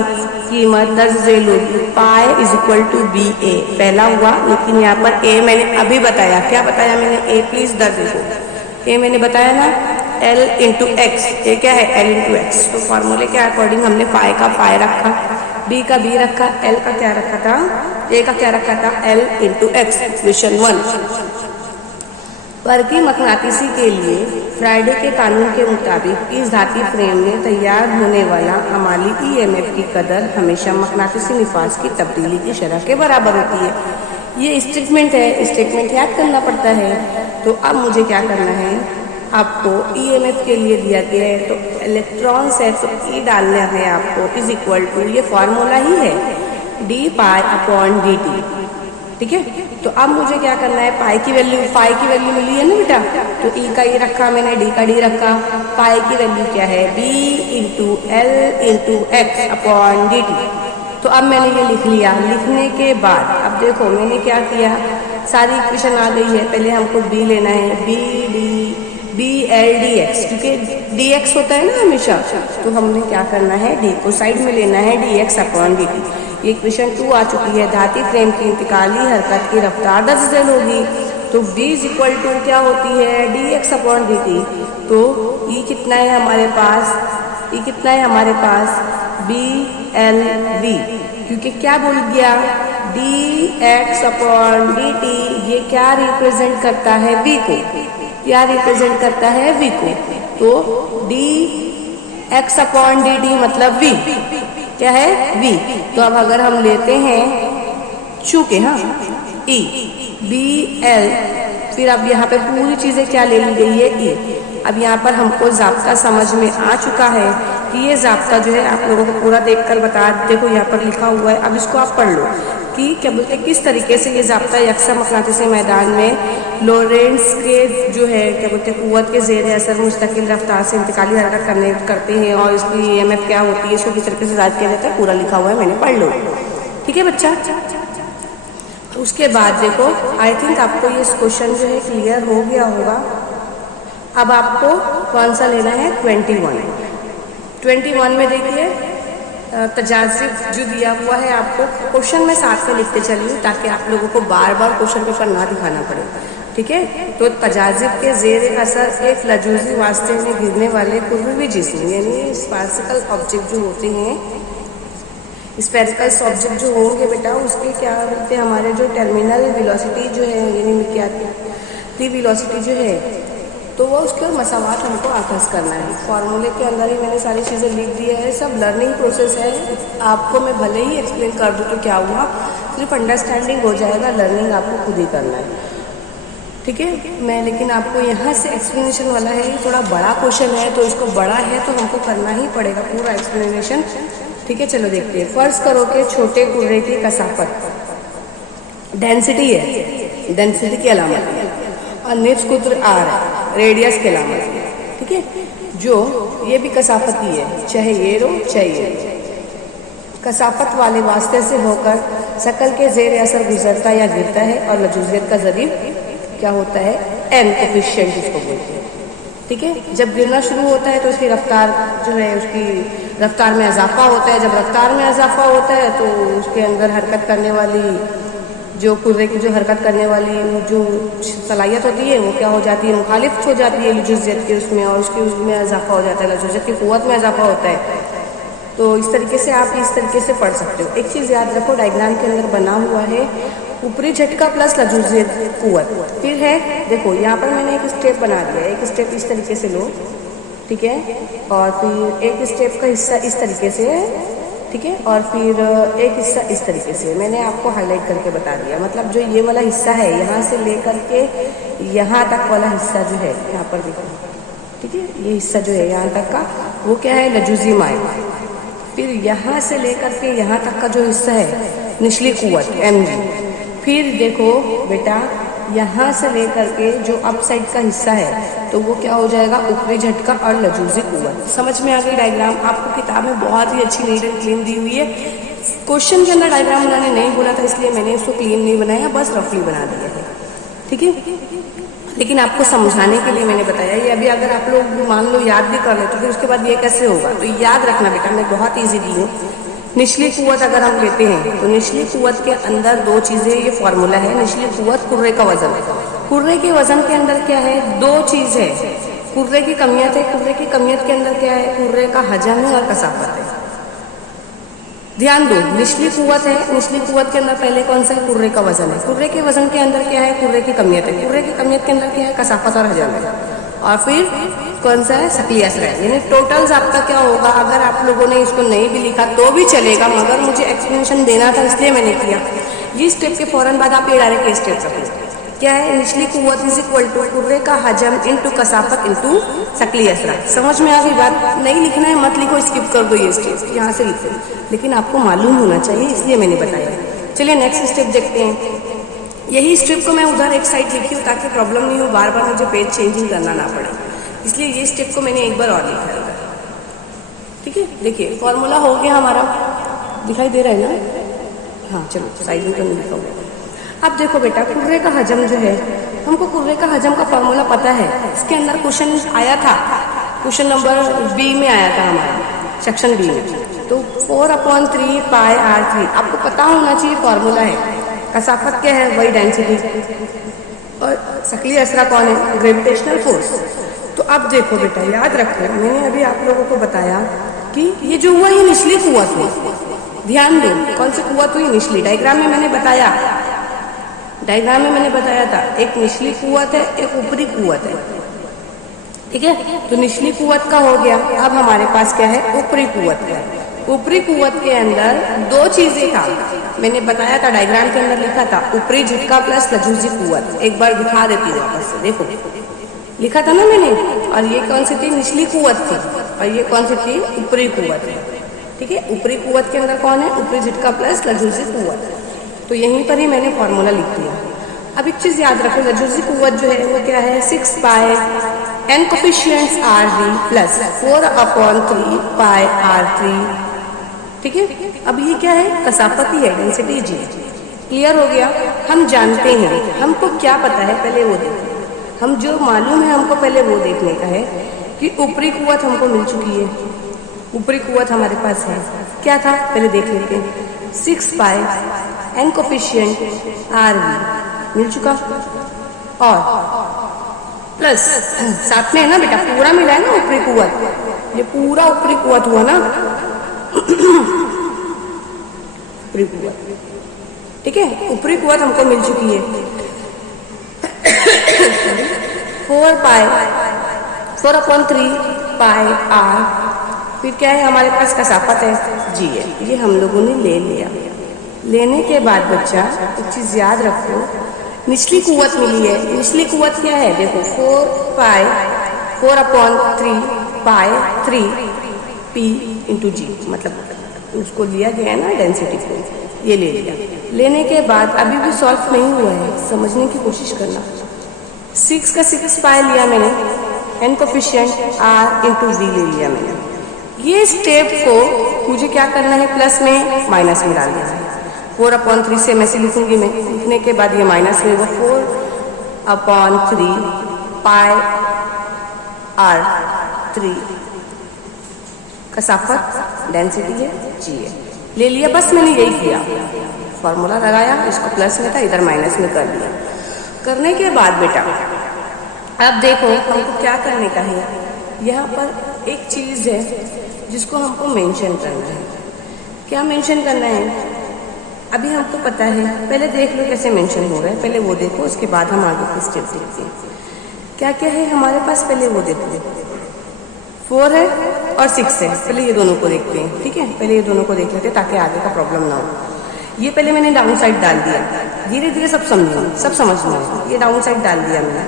कीमत दर्ज झेल होगी पाई = BA, पहला हुआ, लेकिन यहाँ पर A मैंने अभी बताया, क्या बताया मैंने, A प्लीज़ दर्ज देखो, A मैंने बताया ना L × X, ये क्या है, L × X। तो फार्मूले के अकॉर्डिंग हमने पाई का पाई रखा, B का B रखा, L का क्या रखा था, A का क्या रखा था, L × X, क्वेश्चन 1। बरकी मकनातीसी के लिए फ्राइडे के कानून के मुताबिक इस धाती फ्रेम में तैयार होने वाला अमाली ईएमएफ की कदर हमेशा मकनातीसी निफाज की तब्दीली की शरह के बराबर होती है। ये स्टेटमेंट है, स्टेटमेंट याद करना पड़ता है। तो अब मुझे क्या करना है, आपको ईएमएफ के लिए दिया गया है तो इलेक्ट्रॉन्स है तो ई डालना है आपको इज इक्वल टू, ये फार्मूला ही है, D pi upon D T. ठीक है, तो अब मुझे क्या करना है, पाई की वैल्यू मिली है ना बेटा, तो ई का ई रखा मैंने, डी का डी रखा। पाई की वैल्यू क्या है, B into L into X upon D T. तो अब मैंने ये लिख लिया। लिखने के बाद अब देखो मैंने क्या किया, सारी इक्वेशन आ गई है। पहले हमको बी लेना है, बी एल डी एक्स, क्योंकि डी एक्स होता है ना हमेशा, तो हमने क्या करना है, डी को साइड में लेना है, D x upon D T. ये इक्वेशन 2 आ चुकी है। धाती फ्रेम की इंतकाली हरकत की रफ्तार दर्जल होगी, तो v इज इक्वल टू क्या होती है, D x upon D T. तो ई कितना है हमारे पास, बी एल वी, क्योंकि क्या बोल गया, D x upon D T, ये क्या रिप्रेजेंट करता है, v को, तो D x upon D T मतलब v क्या है, v। तो अब अगर हम लेते हैं चूंकि ई बी एल, फिर अब यहाँ पे पूरी चीज़ें क्या ले ली गई है, ई। अब यहाँ पर हमको ज़ाब्ता समझ में आ चुका है कि ये ज़ाब्ता जो है आप लोगों को पूरा देखकर बता, देखो यहाँ पर लिखा हुआ है, अब इसको आप पढ़ लो कि क्या बोलते हैं, किस तरीके से ये ज़ाब्ता यकसा मकनातीसी मैदान में लोरेंट्स के जो है क्या बोलते हैं कुव्वत के ज़ेर असर मुस्तकिल रफ्तार से इंतकाली हरकत करते हैं, और इसकी ईएमएफ क्या होती है, इसको किस तरीके से ज़ाहिर किया जाता है, पूरा लिखा हुआ है, मैंने पढ़ लो। ठीक है बच्चा, उसके बाद देखो आई थिंक आपको ये क्वेश्चन जो है क्लियर हो गया होगा। अब आपको कौन सा लेना है, 21 में देखिए तजाजिब जो दिया हुआ है आपको, क्वेश्चन में साथ में लिखते चलिए ताकि आप लोगों को बार बार क्वेश्चन पेपर ना दिखाना पड़े। ठीक है, तो तजाजिब के ज़ेर असर एक लजूजी वास्ते में गिरने वाले कुर्वी जिस्म, यानी स्पार्सिकल ऑब्जेक्ट जो होते हैं, स्पेरिकल ऑब्जेक्ट जो होंगे बेटा, उसके क्या बोलते हैं, हमारे जो टर्मिनल वेलोसिटी जो है, यानी क्या वेलोसिटी जो है, तो वो उसके मसावात हमको आकस करना है। फार्मूले के अंदर ही मैंने सारी चीज़ें लिख दी है, सब लर्निंग प्रोसेस है। आपको मैं भले ही एक्सप्लेन कर दूँ तो क्या हुआ, सिर्फ अंडरस्टैंडिंग हो जाएगा, लर्निंग आपको खुद ही करना है। ठीक है, मैं लेकिन आपको यहाँ से एक्सप्लेनेशन वाला है, ये थोड़ा बड़ा क्वेश्चन है, तो इसको बड़ा है तो हमको करना ही पड़ेगा पूरा एक्सप्लेनेशन। ठीक है, चलो देखते हैं। फर्ज करो कि छोटे कुर्रे की कसाफत डेंसिटी है, डेंसिटी की अलामत है, और निफ्स कुत्र आर है, रेडियस के अलामत है। ठीक है, जो ये भी कसाफत ही है, चाहे ये रो चाहे ये, कसाफत वाले वास्ते से होकर शकल के ज़ेर असर गुजरता या गिरता है, और लजूजियत का ज़रीब क्या होता है, एन कोफिशिएंट जिसको बोलते हैं। ठीक है, जब गिरना शुरू होता है तो उसकी रफ्तार जो है, उसकी रफ्तार में इजाफा होता है। जब रफ्तार में इजाफा होता है तो उसके अंदर हरकत करने वाली जो कुर्रे की जो हरकत करने वाली जो सलाहियत होती है वो क्या हो जाती है, मुखालिफ हो जाती है लजूजियत के उसमें, और उसमें इजाफा हो जाता है, लजूजियत की क़ुव्वत में इजाफा होता है। तो इस तरीके से आप इस तरीके से पढ़ सकते हो। एक चीज़ याद रखो, डायग्राम के अंदर बना हुआ है ऊपरी झटका प्लस लजूजियत क़ुव्वत, फिर है देखो यहाँ पर मैंने एक स्टेप बना दिया, एक स्टेप इस तरीके से लो, ठीक है, और फिर एक स्टेप का हिस्सा इस तरीके से, ठीक है, और फिर एक हिस्सा इस तरीके से मैंने आपको हाईलाइट करके बता दिया। मतलब जो ये वाला हिस्सा है यहाँ से लेकर के यहाँ तक वाला हिस्सा जो है, यहाँ पर देखो, ठीक है, ये हिस्सा जो है यहाँ तक का वो क्या है, लजूजी माइल। फिर यहाँ से लेकर के यहाँ तक का जो हिस्सा है निचली क़ुव्वत mg। फिर देखो बेटा यहाँ से लेकर के जो अप साइड का हिस्सा है तो वो क्या हो जाएगा, ऊपरी झटका और लजूजी क़ुव्वत। समझ में आ गई डायग्राम? आपको किताब में बहुत ही अच्छी नीट एंड क्लीन दी हुई है। क्वेश्चन के अंदर डायग्राम बनाने नहीं बोला था, इसलिए मैंने उसको क्लीन नहीं बनाया, बस रफली बना दिया है, ठीक है। लेकिन आपको समझाने के लिए मैंने बताया। ये अभी अगर आप लोग मान लो याद भी कर ले तो फिर उसके बाद ये कैसे होगा, तो याद रखना बेटा, मैं बहुत ईजी दी हूँ। निचली क़ुव्वत अगर हम लेते हैं तो निचली क़ुव्वत के अंदर दो चीज़ें, ये फॉर्मूला है। निचली क़ुव्वत कुर्रे का वजन, कुर्रे के वजन के अंदर क्या है, दो चीज़ है, कुर्रे की कमियत है, कुर्रे की कमियत के अंदर क्या है, कुर्रे का हजम है और कसाफत है। ध्यान दो, निचली कुव्वत है, निचली कुव्वत के अंदर पहले कौन सा है, कुर्रे का वजन है। कुर्रे के वजन के अंदर क्या है, कुर्रे की कमियत है। कुर्रे की कमियत के अंदर क्या है, कसाफत और हजम है। और फिर कौन सा है, शक्ली असर है। यानी टोटल्स आपका क्या होगा, अगर आप लोगों ने इसको नहीं भी लिखा तो भी चलेगा, मगर मुझे एक्सप्लेनेशन देना था इसलिए मैंने किया। ये स्टेप के फौरन बाद आप ये डायरेक्ट ये स्टेप रखो, क्या है, निचली कुव्वत इज इक्वल टू कुर्रे का हजम इंटू कसाफत इंटू शक्ली असरा। समझ में आ गई बात? नहीं लिखना है मत लिखो, स्किप कर दो ये स्टेप, यहाँ से लिखो, लेकिन आपको मालूम होना चाहिए इसलिए मैंने बताया। चलिए नेक्स्ट स्टेप देखते हैं। यही स्टेप को मैं उधर एक साइड लिखी हूँ ताकि प्रॉब्लम नहीं हो, बार बार मुझे पेज चेंजिंग करना ना पड़े, इसलिए ये स्टेप को मैंने एक बार और लिखा है उधर। ठीक है, देखिए फॉर्मूला हो गया हमारा, दिखाई दे रहा है ना? हाँ चलो, साइड में तो नहीं लिखा हुआ। अब देखो बेटा, कुर्रे का हजम जो है, हमको कुर्रे का हजम का फॉर्मूला पता है। इसके अंदर क्वेश्चन आया था, क्वेश्चन नंबर बी में आया था हमारा, सेक्शन बी में। तो 4/3 पाई r3 आपको पता होना चाहिए फॉर्मूला है। कसाफत क्या है, वही डेंसिटी, और शक्ली असरा कौन है, ग्रेविटेशनल फोर्स। तो अब देखो बेटा, याद रखो मैंने अभी आप लोगों को बताया कि ये जो हुआ ये निचली कुव्वत हुई। ध्यान दो, कौन सी कुव्वत हुई, निचली। डायग्राम में मैंने बताया, डायग्राम में मैंने बताया था, एक निचली कुव्वत है, एक ऊपरी कुव्वत है। ठीक है, तो निचली कुव्वत का हो गया। अब हमारे पास क्या है, ऊपरी कुव्वत का। ऊपरी कुव्वत के अंदर दो चीजें था, मैंने बताया था, डायग्राम के अंदर लिखा था, ऊपरी झटका प्लस लजूजी कुव्वत। एक बार दिखा देती हूँ वापस से, देखो लिखा था ना मैंने। और ये कौन सी थी, निचली कुव्वत थी, और ये कौन सी थी, ऊपरी कुव्वत। ठीक है, ऊपरी कुव्वत के अंदर कौन है, ऊपरी झटका प्लस लजूजी कुव्वत। तो यहीं पर ही मैंने फॉर्मूला लिख दिया। अब एक चीज याद रखो, लजूजी कुव्वत जो है वो क्या है, 6 पाई n कोफिशिएंट्स r3 प्लस 4/3 पाई r3। ठीक है, अब ये क्या है, कसाफत ही है, डेंसिटी जी। क्लियर हो गया? हम जानते हैं, हमको क्या पता है पहले वो देखो, हम जो मालूम है हमको पहले वो देखने का है कि ऊपरी कुव्वत हमको मिल चुकी है। ऊपरी कुव्वत हमारे पास है, क्या था पहले देख लेते हैं, 6 पाई n कोफिशिएंट r मिल चुका, और प्लस साथ में है ना बेटा, पूरा मिला है ना ऊपरी कुव्वत, ये पूरा ऊपरी कुव्वत हुआ ना ऊपरी कुव्वत। ठीक है, ऊपरी कुव्वत हमको मिल चुकी है 4/3 पाई r। फिर क्या है हमारे पास, कसाफत है जी है, ये हम लोगों ने ले लिया। लेने के बाद बच्चा एक चीज याद रखो, निचली कुव्वत मिली है। निचली कुव्वत क्या है, देखो 4/3 पाई 3 p इंटू जी, मतलब उसको लिया गया है ना डेंसिटी को, ये ले लिया। लेने के बाद अभी भी सॉल्व नहीं हुआ है, समझने की कोशिश करना। 6 का 6 पाई लिया मैंने, n coefficient r into v ले लिया मैंने। ये स्टेप को मुझे क्या करना है, प्लस में माइनस में डालना है। 4/3 से मैं से लिखूंगी, मैं लिखने के बाद ये माइनस में वो 4/3 पाई r3 कसाफत डेंसिटी है जी है, ले लिया। बस मैंने यही किया, फॉर्मूला लगाया, इसको प्लस में था, इधर माइनस में कर दिया। करने के बाद बेटा अब देखो हमको क्या करने का है, यहाँ पर एक चीज़ है जिसको हमको मेंशन करना है। क्या मेंशन करना है, अभी हमको पता है, पहले देख लो कैसे मेंशन हो रहा है, पहले वो देखो, उसके बाद हम आगे की स्टेप देखते हैं। क्या क्या है हमारे पास, पहले वो देखो, 4 है और 6 है, पहले ये दोनों को देखते हैं। ठीक है, पहले ये दोनों को देख लेते हैं ताकि आगे का प्रॉब्लम ना हो। ये पहले मैंने डाउन साइड डाल दिया, धीरे धीरे सब समझो, सब समझना है। ये डाउन साइड डाल दिया मैंने।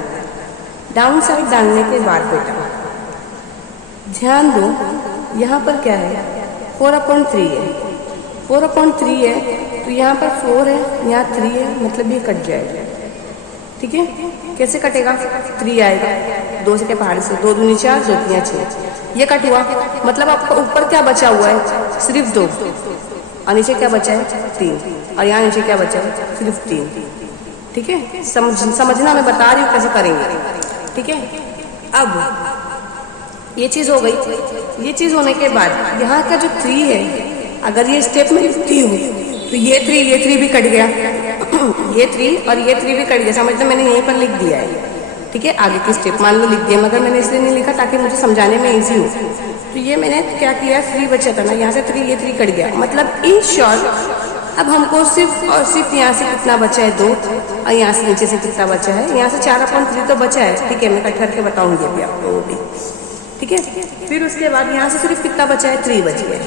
डाउन साइड डालने के बाद बेटा ध्यान दो, यहाँ पर क्या है, 4/3 है, 4/3 है, तो यहाँ पर 4 है, यहाँ 3 है, मतलब ये कट जाएगा। ठीक है, कैसे कटेगा, 3 आएगा, 2 से के पहाड़ से, 2 दूनी 4, 2 तियां 6, ये कट हुआ। मतलब आपका ऊपर क्या बचा हुआ है, सिर्फ 2, और नीचे क्या बचा है, 3, और यहाँ नीचे क्या बचा है, सिर्फ 3। ठीक है, समझना, मैं बता रही हूँ कैसे करेंगे। ठीक है, अब ये चीज़ हो गई। ये चीज़ होने के बाद यहाँ का जो 3 है, अगर ये स्टेप में लिखती हूँ तो ये 3 भी कट गया ये 3 और ये 3 भी कट गया, समझ लो मैंने यहीं पर लिख दिया है। ठीक है, आगे की स्टेप मान लो लिख दिया, मगर मैंने इसलिए नहीं लिखा ताकि मुझे समझाने में ईजी हो। तो ये मैंने क्या किया, 3 बचा था ना, यहाँ से 3, ये 3 कट गया, मतलब इन शॉर्ट अब हमको सिर्फ और सिर्फ यहाँ से कितना बचा है 2, और यहाँ से नीचे से कितना बचा है, यहाँ से 4/3 तो बचा है। ठीक है, मैं कट करके बताऊंगी अभी आपको वो भी। ठीक है, फिर उसके बाद यहाँ से सिर्फ कितना बचा है, 3 बची है,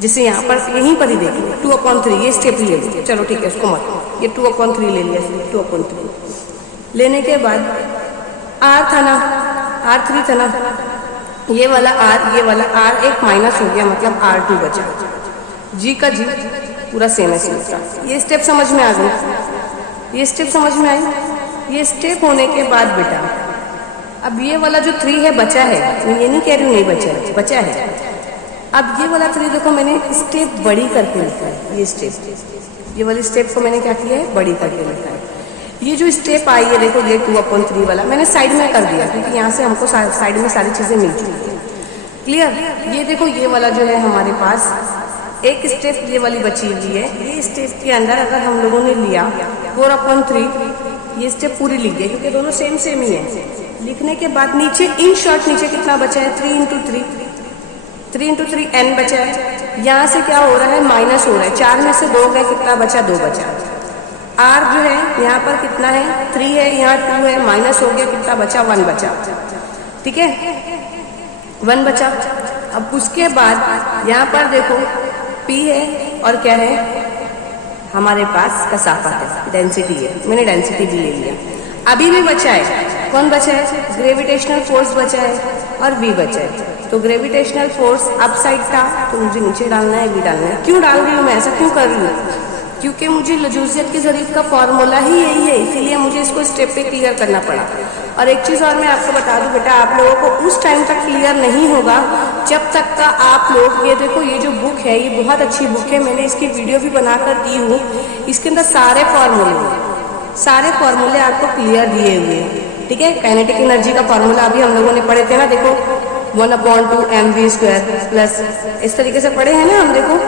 जिसे यहाँ पर यहीं पर ही देख लो 2/3, ये स्टेप ले लो। चलो ठीक है, उसको मत, ये 2/3 ले लिया, 2/3 लेने के बाद R था ना, R3 था ना, ये वाला R, ये वाला R एक माइनस हो गया, मतलब R2 बचा, G का G पूरा सेम है। ये स्टेप समझ में आ गई, ये स्टेप समझ में आई। ये स्टेप होने के बाद बेटा अब ये वाला जो 3 है बचा है, मैं ये नहीं कह रही हूँ नहीं बचा है, बचा है। अब ये वाला 3 देखो मैंने स्टेप बड़ी करके लिखा है, ये स्टेप, ये वाली स्टेप को मैंने क्या किया है, बड़ी करके लिखा है। ये जो स्टेप आई है देखो, ये 2/3 वाला मैंने साइड में कर दिया, क्योंकि यहाँ से हमको साइड में सारी चीज़ें मिल चुकी हैं। क्लियर। ये देखो ये वाला जो है हमारे पास एक स्टेप ये वाली बची हुई है, ये स्टेप के अंदर अगर हम लोगों ने लिया 4/3, ये स्टेप पूरी लिख दिया, क्योंकि दोनों सेम सेम ही है। लिखने के बाद नीचे इन शॉर्ट नीचे कितना बचा है, 3 × 3 n बचा है। यहाँ से क्या हो रहा है, माइनस हो रहा है, 4 में से 2 गए, कितना बचा, 2 बचा। R जो है यहाँ पर कितना है, 3 है, यहाँ 2 है, माइनस हो गया, कितना बचा, 1 बचा। ठीक है, 1 बचा। अब उसके बाद यहाँ पर देखो P है और क्या है हमारे पास, कसाफत है, डेंसिटी है, मैंने डेंसिटी भी ले लिया। अभी भी बचा है, कौन बचा है, ग्रेविटेशनल फोर्स बचा है और V बचा है। तो ग्रेविटेशनल फोर्स अप साइड था, तो मुझे नीचे डालना है, V डालना है। क्यों डाल रही हूँ मैं, ऐसा क्यों कर रही हूँ, क्योंकि मुझे लजूजियत की ज़रीफ का फॉर्मूला ही यही है, इसीलिए मुझे इसको स्टेप पे क्लियर करना पड़ा। और एक चीज़ और मैं आपको बता दूं बेटा, आप लोगों को उस टाइम तक क्लियर नहीं होगा जब तक का आप लोग, ये देखो ये जो बुक है ये बहुत अच्छी बुक है, मैंने इसकी वीडियो भी बनाकर दी हूँ। इसके अंदर सारे फॉर्मूले आपको क्लियर दिए हुए हैं। ठीक है, काइनेटिक एनर्जी का फॉर्मूला अभी हम लोगों ने पढ़े थे ना, देखो 1/2 mv² प्लस, इस तरीके से पढ़े हैं ना हम। देखो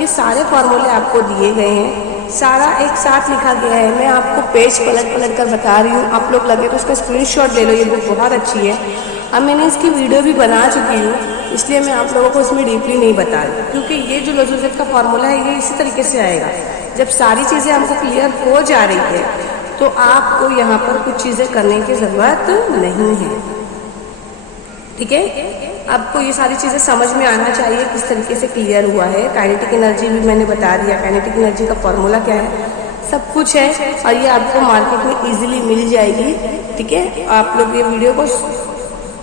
ये सारे फॉर्मूले आपको दिए गए हैं, सारा एक साथ लिखा गया है। मैं आपको पेज पलट कर बता रही हूँ, आप लोग लगे तो उसका स्क्रीनशॉट ले लो, ये बुक बहुत अच्छी है। अब मैंने इसकी वीडियो भी बना चुकी हूँ, इसलिए मैं आप लोगों को इसमें डीपली नहीं बता रही, क्योंकि ये जो लजूजियत का फॉर्मूला है ये इसी तरीके से आएगा। जब सारी चीज़ें हमको क्लियर हो जा रही है तो आपको यहाँ पर कुछ चीज़ें करने की ज़रूरत नहीं है। ठीक है, आपको ये सारी चीज़ें समझ में आना चाहिए किस तरीके से क्लियर हुआ है। काइनेटिक एनर्जी भी मैंने बता दिया, काइनेटिक एनर्जी का फॉर्मूला क्या है, सब कुछ है, और ये आपको मार्केट में इजीली मिल जाएगी। ठीक है, आप लोग ये वीडियो को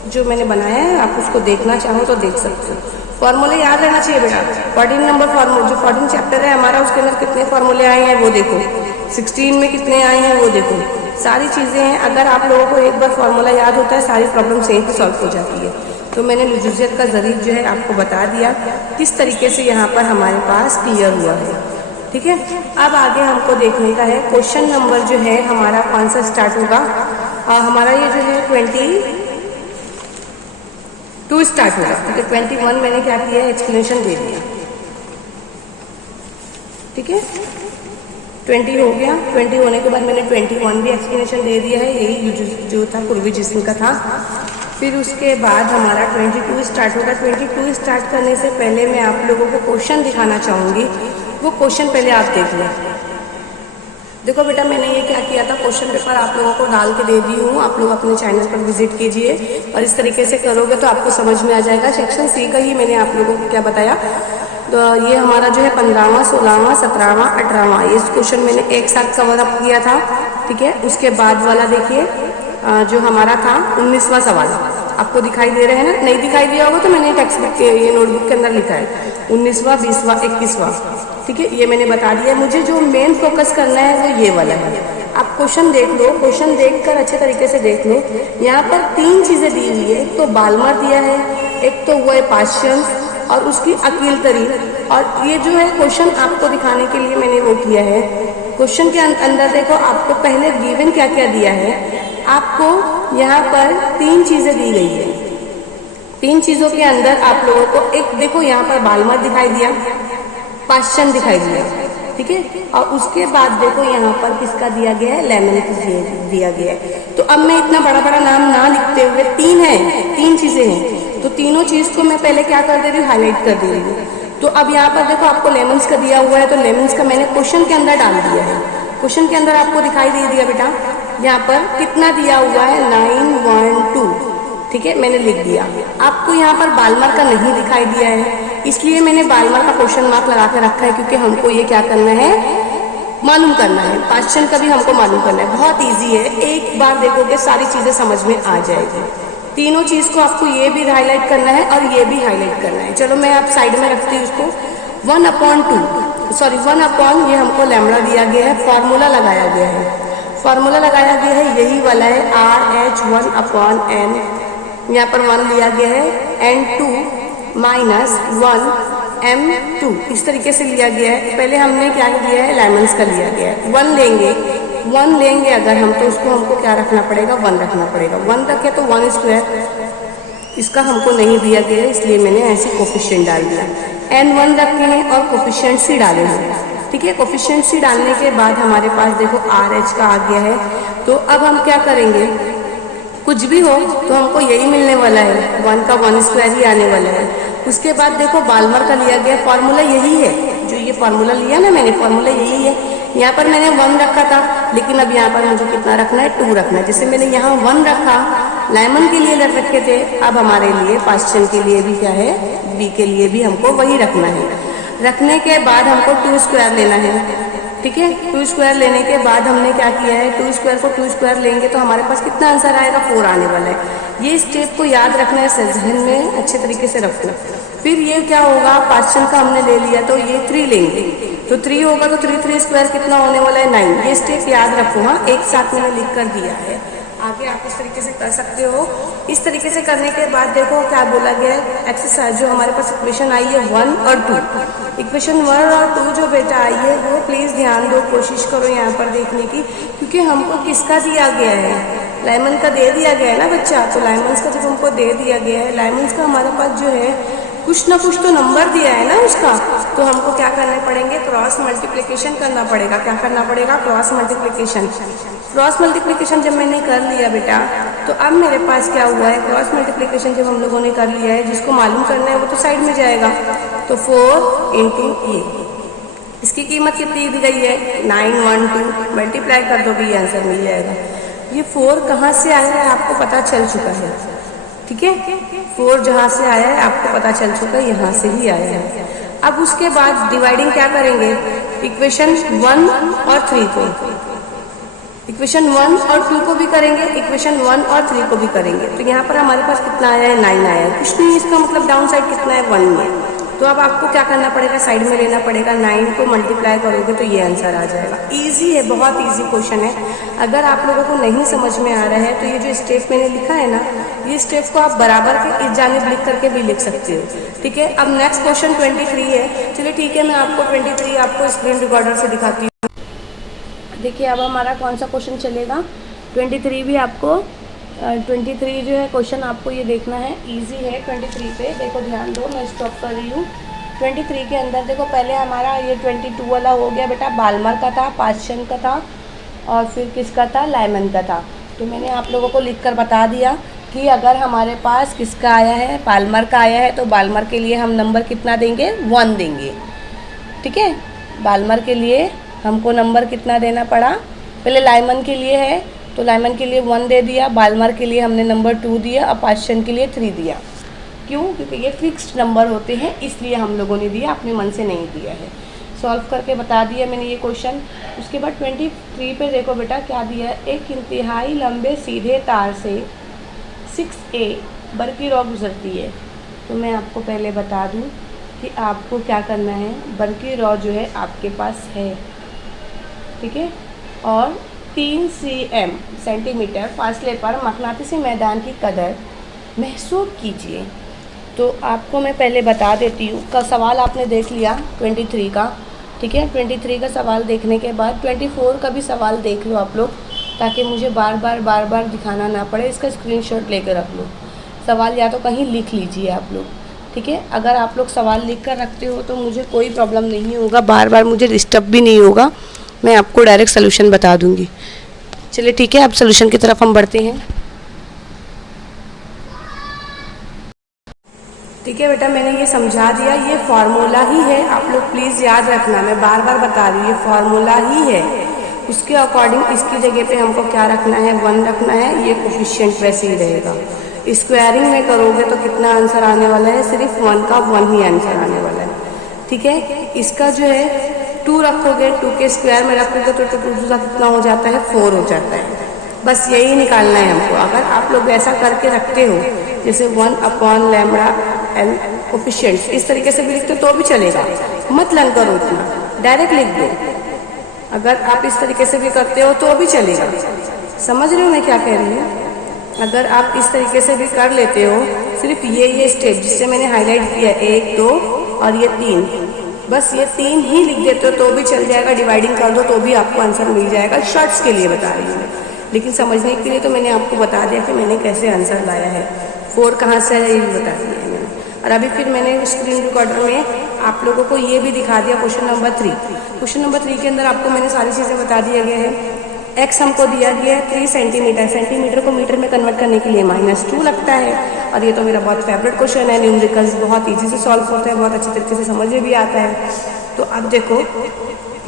जो मैंने बनाया है आप उसको देखना चाहो तो देख सकते हो। फॉर्मूले याद रहना चाहिए बेटा। 14 नंबर फॉर्मूला, जो 14 चैप्टर है हमारा, उसके अंदर कितने फॉर्मूले आए हैं वो देखो, 16 में कितने आए हैं वो देखो, सारी चीज़ें हैं। अगर आप लोगों को एक बार फॉर्मूला याद होता है सारी प्रॉब्लम सही से सॉल्व हो जाती है। तो मैंने लजूजियत का ज़रीफ जो है आपको बता दिया किस तरीके से यहाँ पर हमारे पास क्लियर हुआ है। ठीक है, अब आगे हमको देखने का है क्वेश्चन नंबर जो है हमारा कौन सा स्टार्ट होगा। हमारा ये जो है 22 स्टार्ट होगा। ठीक है, 21 मैंने क्या किया है, एक्सप्लेनेशन दे दिया। ठीक है, 20 हो गया, 20 होने के बाद मैंने 21 भी एक्सप्लेनेशन दे दिया है, यही जो था पूर्वी जिस्म का था। फिर उसके बाद हमारा 22 स्टार्ट होगा। 22 स्टार्ट करने से पहले मैं आप लोगों को क्वेश्चन दिखाना चाहूँगी, वो क्वेश्चन पहले आप देख लें। देखो बेटा, मैंने ये क्या किया था, क्वेश्चन पेपर आप लोगों को डाल के दे दी हूँ, आप लोग अपने चैनल पर विजिट कीजिए और इस तरीके से करोगे तो आपको समझ में आ जाएगा। सेक्शन सी का ही मैंने आप लोगों को क्या बताया, तो ये हमारा जो है 15वां, 16वां, 17वां, 18वां, ये क्वेश्चन मैंने एक साथ कवर अप किया था। ठीक है, उसके बाद वाला देखिए जो हमारा था 19वां सवाल आपको दिखाई दे रहे हैं ना, नहीं दिखाई दिया होगा तो मैंने टेक्स्ट बुक के ये नोटबुक के अंदर लिखा है 19वां, 20वां, 21वां। ठीक है, ये मैंने बता दिया। मुझे जो मेन फोकस करना है वो ये वाला है। आप क्वेश्चन देख लो, क्वेश्चन देखकर अच्छे तरीके से देख लो। यहाँ पर 3 चीज़ें दी हुई है, एक तो बाल्मर दिया है, एक तो वो है पाश्चन और उसकी अकील तरी। और ये जो है क्वेश्चन आपको दिखाने के लिए मैंने वो किया है। क्वेश्चन के अंदर देखो आपको पहले गिवन क्या क्या दिया है, आपको यहाँ पर 3 चीज़ें दी गई है। 3 चीज़ों के अंदर आप लोगों को एक देखो यहाँ पर बाल्मर दिखाई दिया, पाश्चन दिखाई दिया। ठीक है, और उसके बाद देखो यहाँ पर किसका दिया गया है, लेमनिक दिया गया है। तो अब मैं इतना बड़ा बड़ा नाम ना लिखते हुए 3 चीज़ें हैं, तो तीनों चीज़ को मैं पहले क्या कर दे रही हूँ, हाईलाइट कर दे रही हूँ। तो अब यहाँ पर देखो आपको लेमन्स का दिया हुआ है, तो लेमन्स का मैंने क्वेश्चन के अंदर डाल दिया है। क्वेश्चन के अंदर आपको दिखाई दे दिया बेटा, यहाँ पर कितना दिया हुआ है 912, ठीक है, मैंने लिख दिया। आपको यहाँ पर बालमर का नहीं दिखाई दिया है, इसलिए मैंने बालमर का क्वेश्चन मार्क लगा के रखा है, क्योंकि हमको ये क्या करना है, मालूम करना है। क्वेश्चन का भी हमको मालूम करना है, बहुत इजी है, एक बार देखोगे सारी चीज़ें समझ में आ जाएगी। तीनों चीज़ को आपको ये भी हाईलाइट करना है और ये भी हाईलाइट करना है। चलो मैं आप साइड में रखती हूँ उसको। 1/2 सॉरी 1 ये हमको लैम्बडा दिया गया है, फार्मूला लगाया गया है, फार्मूला लगाया गया है यही वाला है, RH1/n, यहाँ पर 1 लिया गया है, n2 - 1 m2 इस तरीके से लिया गया है। पहले हमने क्या लिया है, लेमन्स का लिया गया है। 1 लेंगे अगर हम, तो उसको हमको क्या रखना पड़ेगा, 1 रखना पड़ेगा। 1 रखे तो 1², इसका हमको नहीं दिया गया है, इसलिए मैंने ऐसे कोफिशिएंट डाल दिया। n1 रखे हैं और कोफिशिएंट सी डाले हैं, ठीक है। कोफिशिएंट सी डालने के बाद हमारे पास देखो RH का आ गया है। तो अब हम क्या करेंगे, कुछ भी हो तो हमको यही मिलने वाला है, 1 का 1² ही आने वाला है। उसके बाद देखो बालमर का लिया गया, फार्मूला यही है, जो ये फार्मूला लिया ना मैंने, फार्मूला यही है। यहाँ पर मैंने 1 रखा था, लेकिन अब यहाँ पर मुझे कितना रखना है, 2 रखना है। जैसे मैंने यहाँ 1 रखा, लाइमन के लिए रखे थे, अब हमारे लिए पास्चन के लिए भी क्या है, बी के लिए भी हमको वही रखना है। रखने के बाद हमको 2² लेना है, ठीक है। 2² लेने के बाद हमने क्या किया है, 2² को 2² लेंगे तो हमारे पास कितना आंसर आएगा, 4 आने वाला है। ये स्टेप को याद रखना है, जहन में अच्छे तरीके से रखना। फिर ये क्या होगा, पास्चन का हमने ले लिया तो ये 3 लेंगे, तो 3 होगा तो 3² कितना होने वाला है, 9। ये स्टेप याद रखो, हाँ, एक साथ मैंने लिख कर दिया है। आगे आप इस तरीके से कर सकते हो। इस तरीके से करने के बाद देखो क्या बोला गया है, एक्सरसाइज जो हमारे पास इक्वेशन आई है 1 और 2, इक्वेशन 1 और 2 जो बेटा आई है वो प्लीज़ ध्यान दो, कोशिश करो यहाँ पर देखने की, क्योंकि हमको किसका दिया गया है, लाइमन का दे दिया गया है ना बच्चा। तो लाइमन्स का जब हमको दे दिया गया है, लाइमन्स का हमारे पास जो है कुछ ना कुछ तो नंबर दिया है ना उसका, तो हमको क्या करने पड़ेंगे, क्रॉस मल्टीप्लिकेशन करना पड़ेगा। क्या करना पड़ेगा, क्रॉस मल्टीप्लिकेशन। क्रॉस मल्टीप्लिकेशन जब मैंने कर लिया बेटा, तो अब मेरे पास क्या हुआ है, क्रॉस मल्टीप्लिकेशन जब हम लोगों ने कर लिया है, जिसको मालूम करना है वो तो साइड में जाएगा। तो 4 × ये, इसकी कीमत कितनी दी गई है, 912, मल्टीप्लाई कर दो भी ये आंसर मिल जाएगा। ये 4 कहाँ से आया है आपको पता चल चुका है, ठीक है। 4 जहाँ से आया है आपको पता चल चुका है, यहाँ से ही आया है। अब उसके बाद डिवाइडिंग क्या करेंगे, इक्वेशन 1 और 3 को, इक्वेशन 1 और 2 को भी करेंगे, इक्वेशन 1 और 3 को भी करेंगे। तो यहाँ पर हमारे पास कितना आया है, 9 आया है। कुछ नहीं, इसका मतलब डाउन साइड कितना है, 1 में। तो अब आपको क्या करना पड़ेगा, साइड में लेना पड़ेगा, 9 को मल्टीप्लाई करोगे तो ये आंसर आ जाएगा। इजी है, बहुत इजी क्वेश्चन है। अगर आप लोगों को नहीं समझ में आ रहा है तो ये जो स्टेप मैंने लिखा है ना, ये स्टेप को आप बराबर के इस जानिब लिख करके भी लिख सकते हो, ठीक है। अब नेक्स्ट क्वेश्चन 23 है। चलिए ठीक है, मैं आपको 23 आपको स्क्रीन रिकॉर्डर से दिखाती हूँ। देखिए अब हमारा कौन सा क्वेश्चन चलेगा, 23 भी आपको 23 जो है क्वेश्चन आपको ये देखना है, इजी है। 23 पे देखो ध्यान दो, मैं स्टॉप कर रही हूँ। 23 के अंदर देखो पहले हमारा ये 22 वाला हो गया बेटा, बालमर का था, पास्चन का था, और फिर किसका था, लाइमन का था। तो मैंने आप लोगों को लिख कर बता दिया कि अगर हमारे पास किसका आया है, बालमर का आया है, तो बालमर के लिए हम नंबर कितना देंगे, 1 देंगे, ठीक है। बालमर के लिए हमको नंबर कितना देना पड़ा, पहले लाइमन के लिए है तो लाइमन के लिए 1 दे दिया, बालमर के लिए हमने नंबर 2 दिया, और पास्चन के लिए 3 दिया। क्यों, क्योंकि ये फिक्स्ड नंबर होते हैं इसलिए हम लोगों ने दिया, अपने मन से नहीं दिया है। सॉल्व करके बता दिया मैंने ये क्वेश्चन। उसके बाद 23 पे देखो बेटा क्या दिया है, एक इंतहाई लंबे सीधे तार से 6A बरकी रॉ गुजरती है। तो मैं आपको पहले बता दूं कि आपको क्या करना है, बरकी रॉ जो है आपके पास है, ठीक है, और 3 cm सेंटीमीटर फासले पर मकनातीसी मैदान की कदर महसूस कीजिए। तो आपको मैं पहले बता देती हूँ, का सवाल आपने देख लिया 23 का, ठीक है। 23 का सवाल देखने के बाद 24 का भी सवाल देख लो आप लोग, ताकि मुझे बार बार दिखाना ना पड़े। इसका स्क्रीनशॉट लेकर रख लो, सवाल या तो कहीं लिख लीजिए आप लोग, ठीक है। अगर आप लोग सवाल लिख कर रखते हो तो मुझे कोई प्रॉब्लम नहीं होगा, बार बार मुझे डिस्टर्ब भी नहीं होगा, मैं आपको डायरेक्ट सोल्यूशन बता दूंगी। चलिए ठीक है, अब सोल्यूशन की तरफ हम बढ़ते हैं। ठीक है बेटा, मैंने ये समझा दिया, ये फार्मूला ही है, आप लोग प्लीज़ याद रखना, मैं बार बार बता रही हूँ, ये फार्मूला ही है। उसके अकॉर्डिंग इसकी जगह पे हमको क्या रखना है, 1 रखना है, ये कोफिशिएंट वैसे ही रहेगा। स्क्वायरिंग में करोगे तो कितना आंसर आने वाला है, सिर्फ 1 का 1 ही आंसर आने वाला है। ठीक है, इसका जो है 2 रखोगे, 2 के स्क्वायर में रखोगे तो 2 का कितना हो जाता है, 4 हो जाता है। बस यही निकालना है हमको। अगर आप लोग ऐसा करके रखते हो, जैसे 1/λ कोफिशिएंट्स इस तरीके से भी लिखते हो तो भी चलेगा, मत लन करो उतना, डायरेक्ट लिख दो। अगर आप इस तरीके से भी करते हो तो भी चलेगा। समझ रहे हो मैं क्या कह रही हूँ? अगर आप इस तरीके से भी कर लेते हो, सिर्फ ये स्टेप जिससे मैंने हाईलाइट किया 1 2 और ये 3, बस ये 3 ही लिख देते हो तो भी चल जाएगा। डिवाइडिंग कर दो तो भी आपको आंसर मिल जाएगा। शॉर्ट्स के लिए बता रही हूँ, लेकिन समझने के लिए तो मैंने आपको बता दिया कि मैंने कैसे आंसर लाया है। 4 कहाँ से है ये भी बता दिया है मैंने। और अभी फिर मैंने स्क्रीन रिकॉर्डर में आप लोगों को ये भी दिखा दिया क्वेश्चन नंबर 3। क्वेश्चन नंबर 3 के अंदर आपको मैंने सारी चीज़ें बता दिया गया है। एक्स हमको दिया गया है 3 सेंटीमीटर, सेंटीमीटर को मीटर में कन्वर्ट करने के लिए -2 लगता है। और ये तो मेरा बहुत फेवरेट क्वेश्चन है, न्यूमेरिकल्स बहुत ईजी से सॉल्व होते हैं, बहुत अच्छी तरीके से समझ में भी आता है। तो अब देखो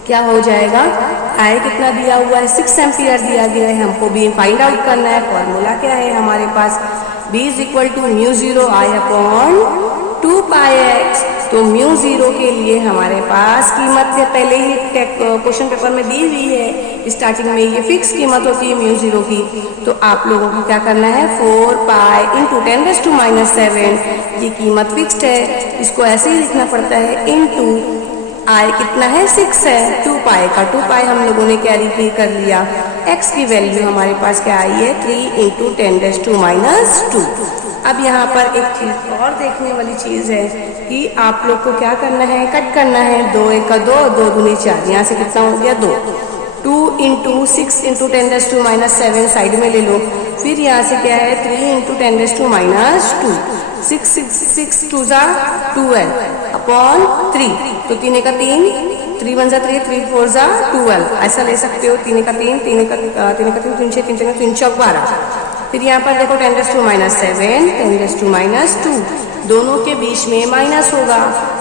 क्या हो जाएगा, आई कितना दिया हुआ है, 6 एम्पियर दिया गया है, हमको भी फाइंड आउट करना है। फॉर्मूला क्या है हमारे पास, B = μ0 I/2πx। तो μ0 के लिए हमारे पास कीमत से पहले ही क्वेश्चन पेपर में दी हुई है, स्टार्टिंग में ये फिक्स कीमत होती है μ0 की। तो आप लोगों को क्या करना है, 4π × 10⁻⁷, ये कीमत फिक्स्ड है, इसको ऐसे ही लिखना पड़ता है, इंटू आई कितना है, 6 है, 2π का 2π हम लोगों ने कैरी कर लिया। x की वैल्यू हमारे पास क्या आई है, 3 × 10⁻²। अब यहाँ पर एक चीज़ और देखने वाली चीज़ है कि आप लोग को क्या करना है, कट करना है। 2 × 1 = 2, 2 दूनी 4, यहाँ से कितना हो गया 2। 2 × 6 × 10⁻⁷ साइड में ले लो। फिर यहाँ से क्या है, 3 × 10⁻²। 6 2 = 12/3, तो 3 का 3, 3 1 = 3, 3 4 = 12, ऐसा ले सकते हो। 3 का 3, 3 का 3, 3 6, 3 3 4 12। फिर यहाँ पर देखो 10⁻⁷, 10⁻², दोनों के बीच में माइनस होगा,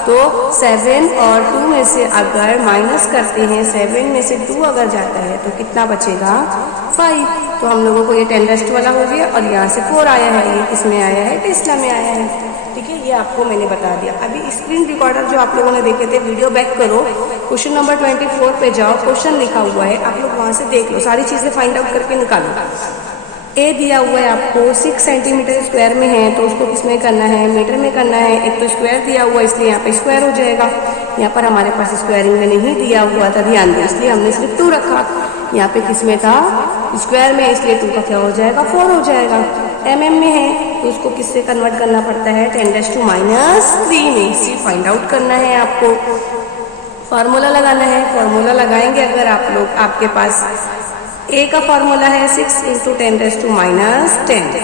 तो 7 और 2 में से अगर माइनस करते हैं, 7 में से 2 अगर जाता है तो कितना बचेगा, 5। तो हम लोगों को ये 10 वाला हो गया और यहाँ से 4 आया है, ये किसमें आया है, टेस्ला में आया है। ठीक है, ये आपको मैंने बता दिया। अभी स्क्रीन रिकॉर्डर जो आप लोगों ने देखे थे, वीडियो बैक करो, क्वेश्चन नंबर 24 पे जाओ, क्वेश्चन लिखा हुआ है, आप लोग वहाँ से देख लो, सारी चीज़ें फाइंड आउट करके निकालो। ए दिया हुआ है आपको 6 सेंटीमीटर स्क्वायर में है, तो उसको किस में करना है, मीटर में करना है। एक तो स्क्वायर दिया हुआ है इसलिए यहाँ पे स्क्वायर हो जाएगा। यहाँ पर हमारे पास स्क्वायरिंग में नहीं दिया हुआ था, ध्यान दो, इसलिए हमने सिर्फ 2 रखा। यहाँ पे किस में था, स्क्वायर में, इसलिए 2 का क्या हो जाएगा, 4 हो जाएगा। mm में है तो उसको किससे कन्वर्ट करना पड़ता है, 10⁻³ में। इसी फाइंड आउट करना है आपको, फार्मूला लगाना है। फार्मूला लगाएंगे अगर आप लोग, आपके पास ए का फार्मूला है 6 × 10⁻⁻10,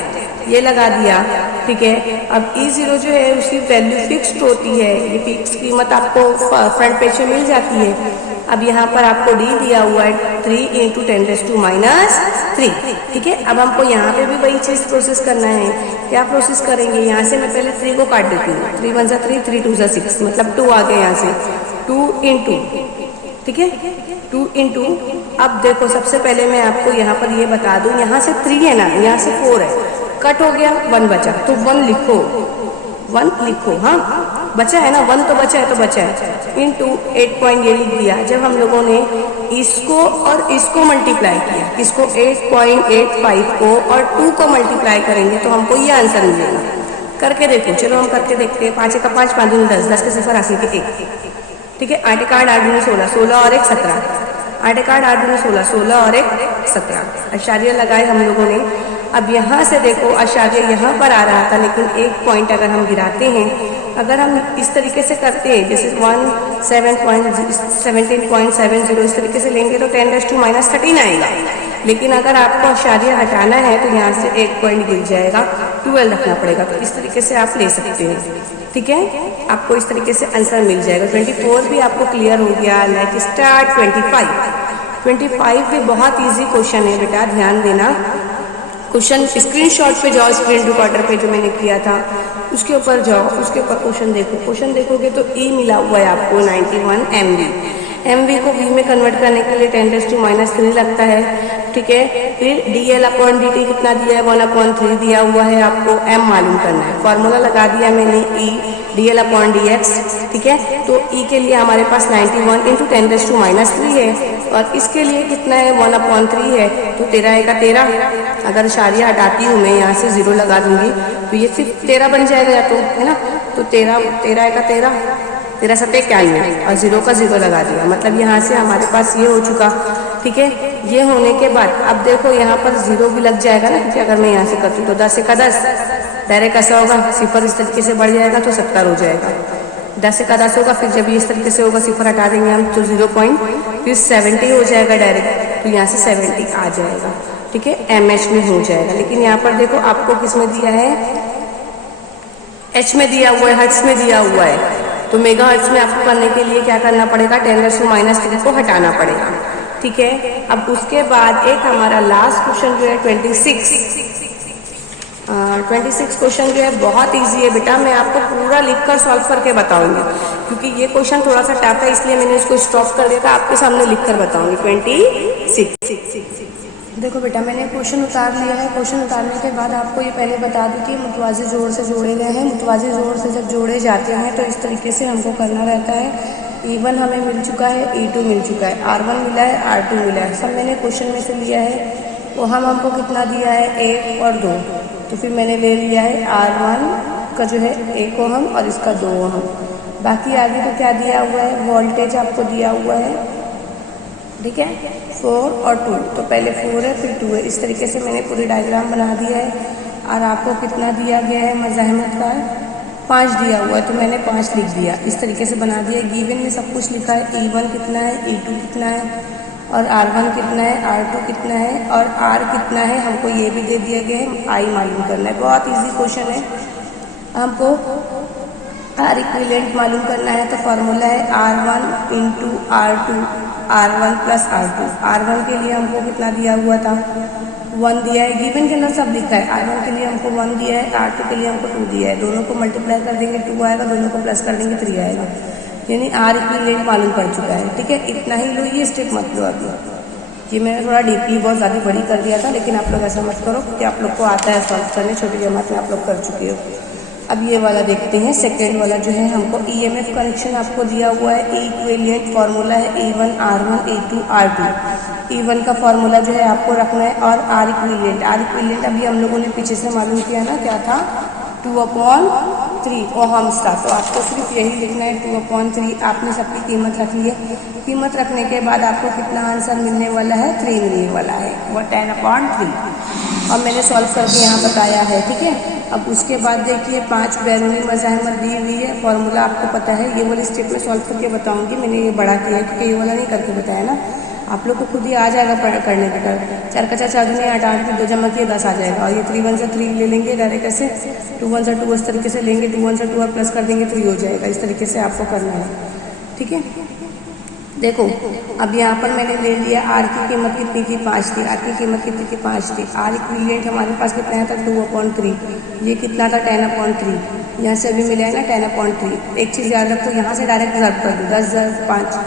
ये लगा दिया। ठीक है, अब E0 जो है उसकी वैल्यू फिक्स्ड होती है, ये फिक्स कीमत आपको फ्रंट पेज में मिल जाती है। अब यहाँ पर आपको डी दिया हुआ है 3 × 10⁻3। ठीक है, अब हमको यहाँ पे भी वही चीज़ प्रोसेस करना है। क्या प्रोसेस करेंगे, यहाँ से मैं पहले 3 को काट देती हूँ, 3 1 = 3, 3 2 = 6, मतलब 2 आ गए यहाँ से, 2 × ठीक है, 2 × अब देखो सबसे पहले मैं आपको यहाँ पर ये बता दूँ, यहाँ से 3 है ना, यहाँ से 4 है, कट हो गया, 1 बचा, तो 1 लिखो, 1 लिखो। हाँ, बचा है ना, 1 तो बचा है, तो बचा है, इंटू 8 पॉइंट ये लिख दिया। जब हम लोगों ने इसको और इसको मल्टीप्लाई किया, इसको 8.85 को और 2 को मल्टीप्लाई करेंगे तो हमको ये आंसर मिलेगा। करके देखो, चलो हम करके देखते हैं। 5 का 5, 5 दूनी 10, 10 के 0 80 के 1। ठीक है, 8 का 8, 8 दूनी 16, 16 और 1 17, 8 का 8, 8 दूनी 16, 16 और 1 17, आशार्य लगाए हम लोगों ने। अब यहाँ से देखो आशार्य यहाँ पर आ रहा था, लेकिन एक पॉइंट अगर हम गिराते हैं, अगर हम इस तरीके से करते हैं, जैसे 17.70 इस तरीके से लेंगे तो 10⁻³ आएगा। लेकिन अगर आपको आशार्य हटाना है तो यहाँ से एक पॉइंट गिर जाएगा, 12 रखना पड़ेगा। तो इस तरीके से आप ले सकते हैं। ठीक है, आपको इस तरीके से आंसर मिल जाएगा। 24 भी आपको क्लियर हो गया। लाइक स्टार्ट 25 भी बहुत ईजी क्वेश्चन है बेटा, ध्यान देना। क्वेश्चन स्क्रीनशॉट पे जाओ, स्क्रीन रिकॉर्डर पे जो मैंने किया था, उसके ऊपर जाओ, उसके ऊपर क्वेश्चन देखो, क्वेश्चन देखोगे तो ई मिला हुआ है आपको 91 MV। MV को V में कन्वर्ट करने के लिए 10⁻³ लगता है, ठीक है। फिर dl/dt कितना दिया है, 1/3 दिया हुआ है, आपको m मालूम करना है। फॉर्मूला लगा दिया मैंने E dl/dx, ठीक है। तो E के लिए हमारे पास 91 × 10⁻³ है, और इसके लिए कितना है, 1/3 है, तो 13 का 13। अगर इशारिया हटाती हूँ मैं यहाँ से 0 लगा दूंगी तो ये सिर्फ 13 बन जाएगा, या तो है ना। तो 13 का 13, 13 7 91, और 0 का 0 लगा दिया, मतलब यहाँ से हमारे पास ये हो चुका, ठीक है। ये होने के बाद अब देखो यहाँ पर 0 भी लग जाएगा ना, क्योंकि अगर मैं यहाँ से करती हूँ तो 10 का 10 डायरेक्ट ऐसा होगा, सिफर इस तरीके से बढ़ जाएगा तो 70 हो जाएगा। 10 का 10 होगा, फिर जब ये इस तरीके से होगा सिफर हटा देंगे हम तो 0.70 हो जाएगा डायरेक्ट, तो यहाँ से 70 आ जाएगा, ठीक है। MH में हो जाएगा। लेकिन यहाँ पर देखो आपको किस में दिया है, H में दिया हुआ है, हर्ट्ज में दिया हुआ है। तो मेगा हर्ट्ज में आपको करने के लिए क्या करना पड़ेगा, 10⁻³ को हटाना पड़ेगा, ठीक है। अब उसके बाद एक हमारा लास्ट क्वेश्चन जो है 26 क्वेश्चन जो है बहुत इजी है बेटा। मैं आपको पूरा लिखकर सॉल्व करके बताऊंगी, क्योंकि ये क्वेश्चन थोड़ा सा टफ है, इसलिए मैंने इसको स्टॉप कर दिया था, आपके सामने लिखकर बताऊंगी। 26 देखो बेटा, मैंने क्वेश्चन उतार लिया है। क्वेश्चन उतारने के बाद आपको ये पहले बता दूं कि मुतवाज़ी जोड़ से जोड़े गए हैं। मुतवाज़ी जोड़ से जब जोड़े जाते हैं तो इस तरीके से हमको करना रहता है। E1 हमें मिल चुका है, E2 मिल चुका है, R1 मिला है, R2 मिला है, सब मैंने क्वेश्चन में से लिया है। वो हमको कितना दिया है, 1 और 2, तो फिर मैंने ले लिया है R1 का जो है 1 ओहम और इसका 2 ओहम। बाकी आगे तो क्या दिया हुआ है, वोल्टेज आपको दिया हुआ है, ठीक है, 4 और 2। तो पहले 4 है फिर 2 है, इस तरीके से मैंने पूरी डायग्राम बना दिया है। और आपको कितना दिया गया है, मज़ाहमत का 5 दिया हुआ है, तो मैंने 5 लिख दिया, इस तरीके से बना दिया। गिवन में सब कुछ लिखा है, E1 कितना है, E2 कितना है, और R1 कितना है, R2 कितना है, और R कितना है, हमको ये भी दे दिया गया है। I मालूम करना है, बहुत ईजी क्वेश्चन है। हमको R इक्विवेलेंट मालूम करना है, तो फॉर्मूला है R1 × R2, R1 + R2। R1 के लिए हमको कितना दिया हुआ था, 1 दिया है, गिवन के अंदर सब लिखा है। R1 के लिए हमको 1 दिया है, R2 के लिए हमको 2 दिया है, दोनों को मल्टीप्लाई कर देंगे 2 आएगा, दोनों को प्लस कर देंगे 3 आएगा, यानी R इक्विवेलेंट मालूम कर चुका है, ठीक है। इतना ही लो, ये स्टेप मत लो अभी, ये मैंने थोड़ा डीपली बहुत ज़्यादा बड़ी कर दिया था, लेकिन आप लोग ऐसा मत करो, क्योंकि आप लोग को आता है सॉल्व करने, छोटी जमात में आप लोग कर चुके हो। अब ये वाला देखते हैं, सेकेंड वाला जो है हमको EMF कनेक्शन आपको दिया हुआ है। E इक्विवेलेंट फार्मूला है E1 R1 E2 R2। E1 का फार्मूला जो है आपको रखना है, और R इक्विवेलेंट अभी हम लोगों ने पीछे से मालूम किया ना, क्या था, 2/3 ओहम्स था। तो आपको सिर्फ यही लिखना है, 2/3। आपने सबकी कीमत रख ली है। कीमत रखने के बाद आपको कितना आंसर मिलने वाला है, 3 मिलने वाला है, वो 10/3। और मैंने सॉल्व करके यहाँ बताया है, ठीक है। अब उसके बाद देखिए 5 बैरूनी मज़ाहमत दी हुई है, फॉर्मूला आपको पता है। ये वाली स्टेप में सॉल्व करके बताऊंगी, मैंने ये बड़ा किया है क्योंकि ये वाला नहीं करके बताया ना, आप लोग को खुद ही आ जाएगा करने के कर। 4 का 4 4 दूनी 8 8 2 जमा किए 10 आ जाएगा, और ये 3 1 से 3 ले लेंगे डायरेक्ट ऐसे, 2 1 से 2 इस तरीके से लेंगे, 2 1 से 2 और प्लस कर देंगे 3 हो जाएगा। इस तरीके से आपको करना है, ठीक है। देखो अब यहाँ पर मैंने ले लिया, R की कीमत कितनी थी, 5 थी। R की कीमत कितनी थी, 5 थी। R इक्विवेलेंट हमारे पास कितना था, 2/3। ये कितना था, 10/3। यहाँ से अभी मिला है ना 10/3। एक चीज़ याद रखो, यहाँ से डायरेक्ट ज़र्ब कर दो, 10 × 5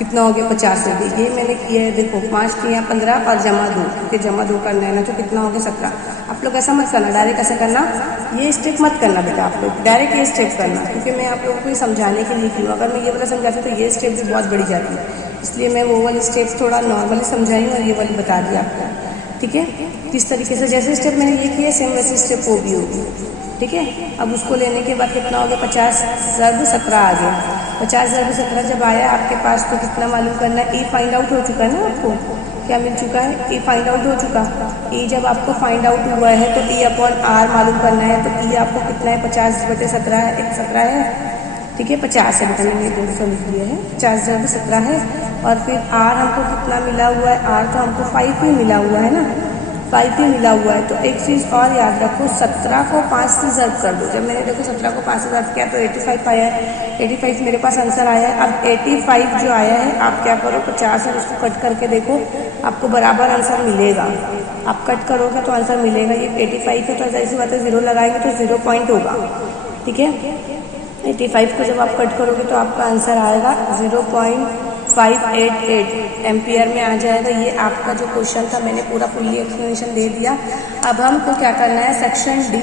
कितना हो गया, 50 हो गया। ये मैंने किया है, देखो 5 किया 15 और जमा 2, क्योंकि जमा 2 करना है ना, तो कितना हो गया 17। आप लोग ऐसा मत करना, डायरेक्ट ऐसा करना, ये स्टेप मत करना बेटा, आप लोग डायरेक्ट ये स्टेप करना, क्योंकि मैं आप लोगों को ये समझाने के लिए की हूँ। अगर मैं ये वाला समझाती तो ये स्टेप भी बहुत बढ़ी जाती है, इसलिए मैं वो वाली स्टेप थोड़ा नॉर्मली समझाई और ये वाली बता दी आपको, ठीक है। किस तरीके से जैसे स्टेप मैंने ये किया सेम वैसे स्टेप वो भी होगी, ठीक है। अब उसको लेने के बाद कितना हो गया, 50 × 17 आ गया। 50 × 17 जब आया आपके पास तो कितना मालूम करना है, E फाइंड आउट हो चुका है ना, आपको क्या मिल चुका है, E फाइंड आउट हो चुका। E जब आपको फाइंड आउट हुआ है तो E/R मालूम करना है, तो E आपको कितना है, 50/17 है, 17 है, ठीक है। 50 है बेटा, मैंने 200 लिख दिया है, 50 × 17 है। और फिर R हमको कितना मिला हुआ है, R तो हमको 5 ही मिला हुआ है ना, 5 ही मिला हुआ है। तो एक चीज़ और याद रखो, 17 को 5 से ज़र्ब कर दो। जब मैंने देखो 17 को 5 से ज़र्ब किया तो 85 आया है, 85 मेरे पास आंसर आया है। अब 85 जो आया है, आप क्या करो, 50 और उसको कट करके देखो, आपको बराबर आंसर मिलेगा। आप कट करोगे तो आंसर मिलेगा, ये 85 है तो ऐसी बात है, 0 लगाएंगे तो 0 पॉइंट होगा, ठीक है। 85 को जब आप कट करोगे तो आपका आंसर आएगा 0.588 एम्पियर में आ जाएगा। ये आपका जो क्वेश्चन था मैंने पूरा फुल्ली एक्सप्लेनेशन दे दिया। अब हमको क्या करना है, सेक्शन डी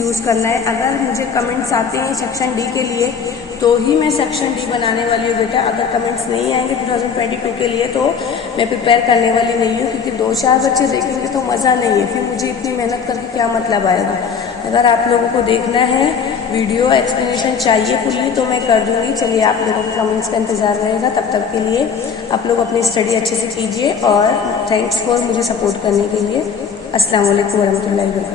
यूज़ करना है। अगर मुझे कमेंट्स आते हैं सेक्शन डी के लिए तो ही मैं सेक्शन डी बनाने वाली हूँ बेटा। अगर कमेंट्स नहीं आएंगे 2022 के लिए तो मैं प्रिपेयर करने वाली नहीं हूँ, क्योंकि 2-4 बच्चे देखेंगे तो मज़ा नहीं है, फिर मुझे इतनी मेहनत करके क्या मतलब आएगा। अगर आप लोगों को देखना है वीडियो एक्सप्लेनेशन चाहिए फुल्ली तो मैं कर दूँगी। चलिए आप लोगों के कमेंट्स का इंतज़ार रहेगा। तब तक के लिए आप लोग अपनी स्टडी अच्छे से कीजिए और थैंक्स फॉर मुझे सपोर्ट करने के लिए। अस्सलाम वालेकुम वरहमतुल्लाहि वबरकातुहू।